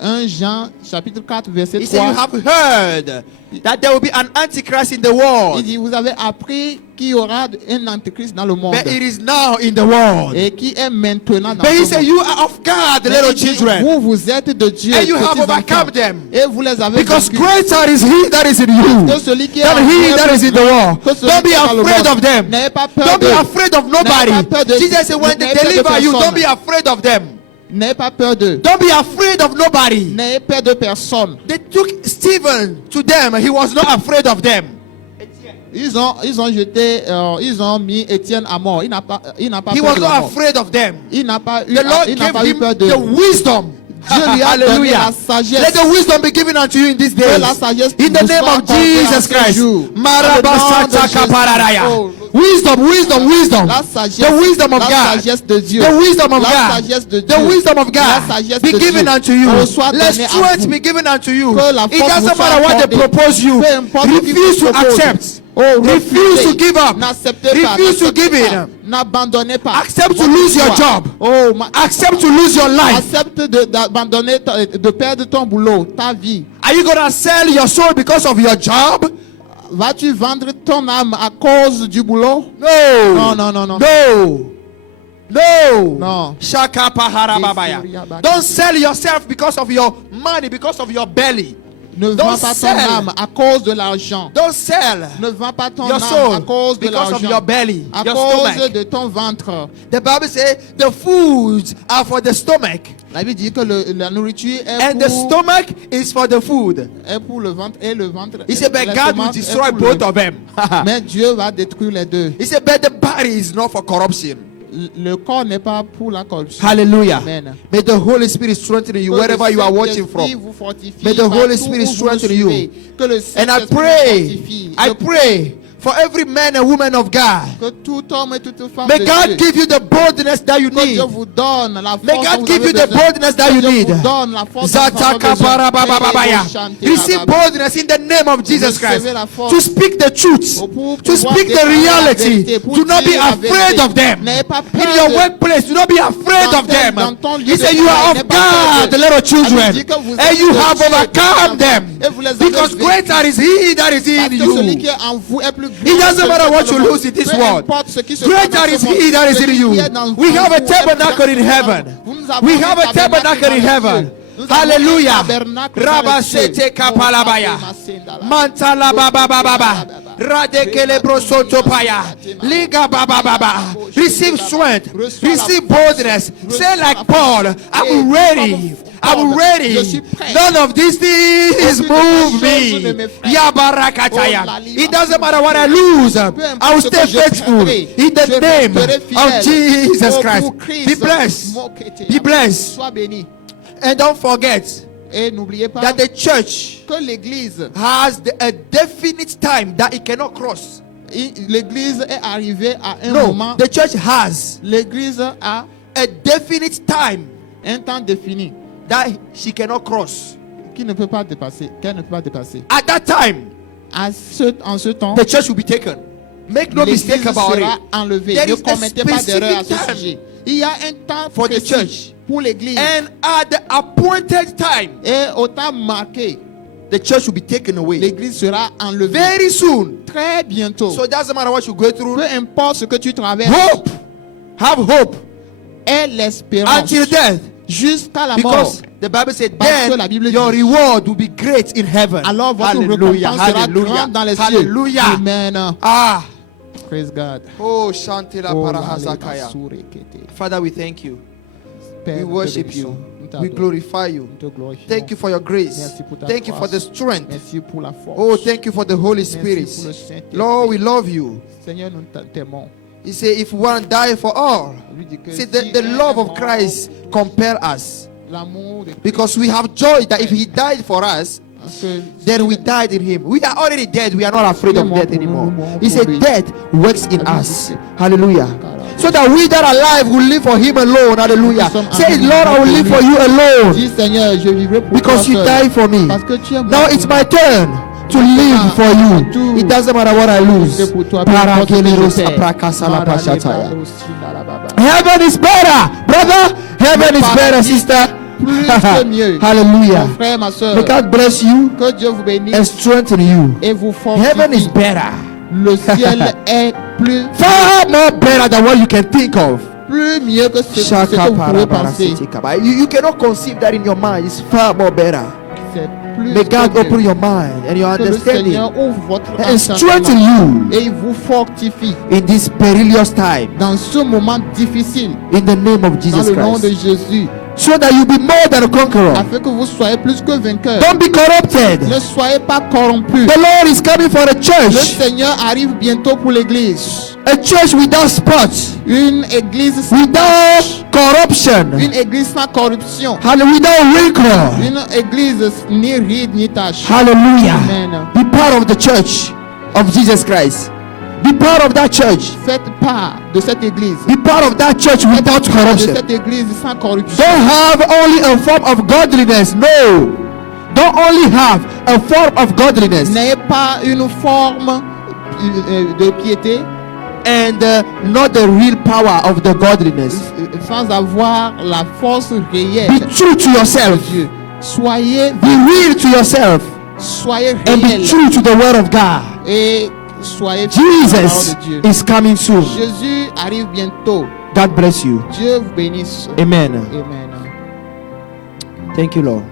1 Jean chapitre 4 verset He said, you 3. have heard that there will be an Antichrist in the Il world. dit, vous avez appris qu'il y aura un Antéchrist dans le monde. But it is now in the world. Et qui est maintenant dans But he le said, monde. you are of God, Mais little il dit, children. vous êtes de Dieu, And you petits have overcome enfants. them. Et vous les avez Because vaincus. greater is he that is in you Que celui qui est than en he vous that est is in plus the world. que celui Don't be qui est dans le afraid monde. of them. N'ayez pas peur Don't be d'eux. afraid of N'ayez pas nobody. peur de- Jesus said, when they n'ayez peur de deliver you, personne. don't be afraid of them. N'ayez pas peur d'eux. Don't be afraid of nobody. N'ayez peur de personne. They took Stephen to them. He was not afraid of them. Ils ont mis Étienne à mort. Il n'a pas He peur was de la not mort. afraid of them. Il n'a pas eu, The Lord il n'a gave pas eu him peur de. the wisdom. Dieu lui a donné Hallelujah. la sagesse. Let the wisdom be given unto you in this day. Que la sagesse In the vous name soit of accordée Jesus en ce Christ. jour. Marabasata Dans le nom de Jésus. kapararaya. Oh, Wisdom, wisdom, wisdom. La sagesse, The wisdom of la God. sagesse de Dieu. The wisdom of La God. sagesse de The Dieu. wisdom of La God sagesse be de given Dieu. unto you. Oh, soit Let donnée à strength vous. be given unto you. Que la It force doesn't vous soit matter what they accordée. propose you. Peu importe ce qu'ils Refuse vous to proposent. accept. Oh, Refuse to give up. N'acceptez pas. Refuse to n'acceptez give pas. in. N'abandonnez pas. Accept to Votre lose your foi. job. Oh, Accept to lose your life. accepte d'abandonner, de perdre ton boulot, ta vie. Are you going to sell your soul because of your job? Vas-tu vendre ton âme à cause du boulot? No. Non, non, non, non. No. No. Non. Shaka pahara babaya. Don't sell yourself because of your money, because of your belly. Ne Don't vends pas ton sell. âme à cause de l'argent. Don't sell Ne vends pas ton your âme à soul cause de because of your l'argent. belly, À your cause stomach. de ton ventre. The Bible says the foods are for the stomach, La Bible dit que la nourriture and the stomach is for the food. est pour le ventre et le ventre. He said, but God will l'estomac est destroy pour le- both of them. Mais Dieu va détruire les deux. He said, but the body is not for corruption. Le corps n'est pas pour la corruption. Hallelujah. Amen. May the Holy Spirit strengthen you Que wherever le you are watching Saint-Esprit from. vous fortifie May the Holy partout Spirit où vous strengthen nous you. suivez. Que le And I Saint-Esprit vous pray, fortifie. I pray for every man and woman of God. Que tout homme et toute femme May de God Dieu, give you the boldness that you que need. Dieu vous donne la force May dont God vous give avez you the besoin. boldness that Que you Dieu need. vous donne la force dont vous avez Zataka besoin. parabababaya. Receive boldness in the name of Jesus Christ Recevez la force to speak the truth, pour to pouvoir speak the déclarer la reality, vérité, pour to not be dire la afraid vérité. of them. N'ayez pas peur In your de- workplace, do not be afraid Dans of them. dans ton lieu He de said, You are travail, of n'ayez pas peur God, the d'eux. little children, Elle dit que vous and êtes you de have Dieu, overcome them. et vous les avez Because vaincus. greater is He that is Parce in que celui qui you. est en vous est plus grand It doesn't que celui matter qui est what dans you le monde. lose in this Peu world. importe ce qui se Greater passe dans is ce monde. He that is in Celui you. qui est dans We vous have a est plus tabernacle in grand. heaven. Nous avons We un have a tabernacle in heaven. Nous avons un Hallelujah. tabernacle dans les Rabasete cieux. kapalabaya. Mantala baba baba baba. Radekele brosoto paya. Liga baba baba. Receive strength. Receive boldness. Say like Paul, I'm ready. I'm ready. None of these things move me. Yabarakataya. It doesn't matter what I lose. I will stay faithful in the name of Jesus Christ. Be blessed. Be blessed. Sois béni. And don't forget Et n'oubliez pas that the church que l'église, has a definite time that it cannot cross. l'église est arrivée à un No, moment. the church has L'église a a definite time un temps défini that she cannot cross. qui ne peut pas dépasser, qu'elle ne peut pas dépasser. At that time, En ce temps, the church will be taken. Make no l'église mistake about sera it. enlevée. There Ne is a commettez pas d'erreur à ce specific time sujet. Il y a un temps for the précis church. pour l'église. And at the appointed time, Et au temps marqué, the church will be taken away. l'église sera enlevée. Very soon. Très bientôt. So it doesn't matter what you go through. Peu importe ce que tu traverses, Hope. Have hope aie l'espérance until death. jusqu'à la mort. Because The Bible said, Parce que then la Bible your dit, reward will be great in heaven. alors votre Hallelujah, récompense sera hallelujah, grande dans les cieux. hallelujah. Amen. Ah, Praise God. oh, Shantila Oh, Parahazakaya. Father, we thank you. Père, We nous te worship bénissons. you. Nous We t'adorons. glorify you. Nous te glorifions. Thank you for your grace. Merci pour ta Thank you for the grâce. strength. Merci pour la force. Oh, thank you for the Holy Merci pour le Spirit. Saint-Esprit. Lord, we love you. Seigneur, nous t'aimons. He said, if one die for all, Lui dit que see, si the un love est of mort, Christ compel us. l'amour de Christ, Because we have joy that if he died for us, parce que then we died in him. We are already dead. We are not afraid of death anymore. He said, death works in us. Hallelujah. So that we that are alive will live for him alone. Hallelujah. Say, Lord, I will live for you alone. dis Seigneur, je vivrai pour Because toi you seul. died for me. Parce que tu es mort Now pour it's moi. my turn to live for you. It doesn't matter what I lose. C'est pour toi, peu importe ce que je Parakelerus fais. aprakasala Heaven Heaven is better, brother. Heaven is better, sister. plus que mieux. Hallelujah. Mon frère, ma soeur, May God bless you que Dieu vous bénisse and strengthen you. et vous Heaven is fortifie. better. Le ciel est Far more better than what you can think of. plus mieux que ce que vous pouvez penser. You cannot conceive that in your mind. It's far more better. C'est plus May God que open mieux. your mind and your Que le understanding Seigneur ouvre votre and strengthen entendement you et il vous fortifie in this perilous time dans ce moment difficile in the name of dans Jesus le nom de Christ. Jésus, So that you be more than a conqueror. afin que vous soyez plus que vainqueurs. Don't be corrupted. Ne soyez pas corrompus. The Lord is coming for a Le church. Seigneur arrive bientôt pour l'église. A church without spots, Une église sans without corruption, une église sans corruption. and without wrinkle. Une église ni ride ni tache. Hallelujah. Amen. Be part of the church of Jesus Christ. Be part of that church. Faites part de cette église. Be part of that church without De corruption. cette église sans corruption. Don't have only a form of godliness. No. Don't only have a form of godliness N'ayez pas une forme de piété and not the real power of the godliness. sans avoir la force réelle Be true to de yourself. Dieu. Soyez Be real to yourself and be réel true to the word of God. et soyez fidèles à la parole Jesus de Dieu. is coming soon. Jésus arrive bientôt. God bless you. Dieu vous bénisse. Amen. Amen. Thank you, Lord.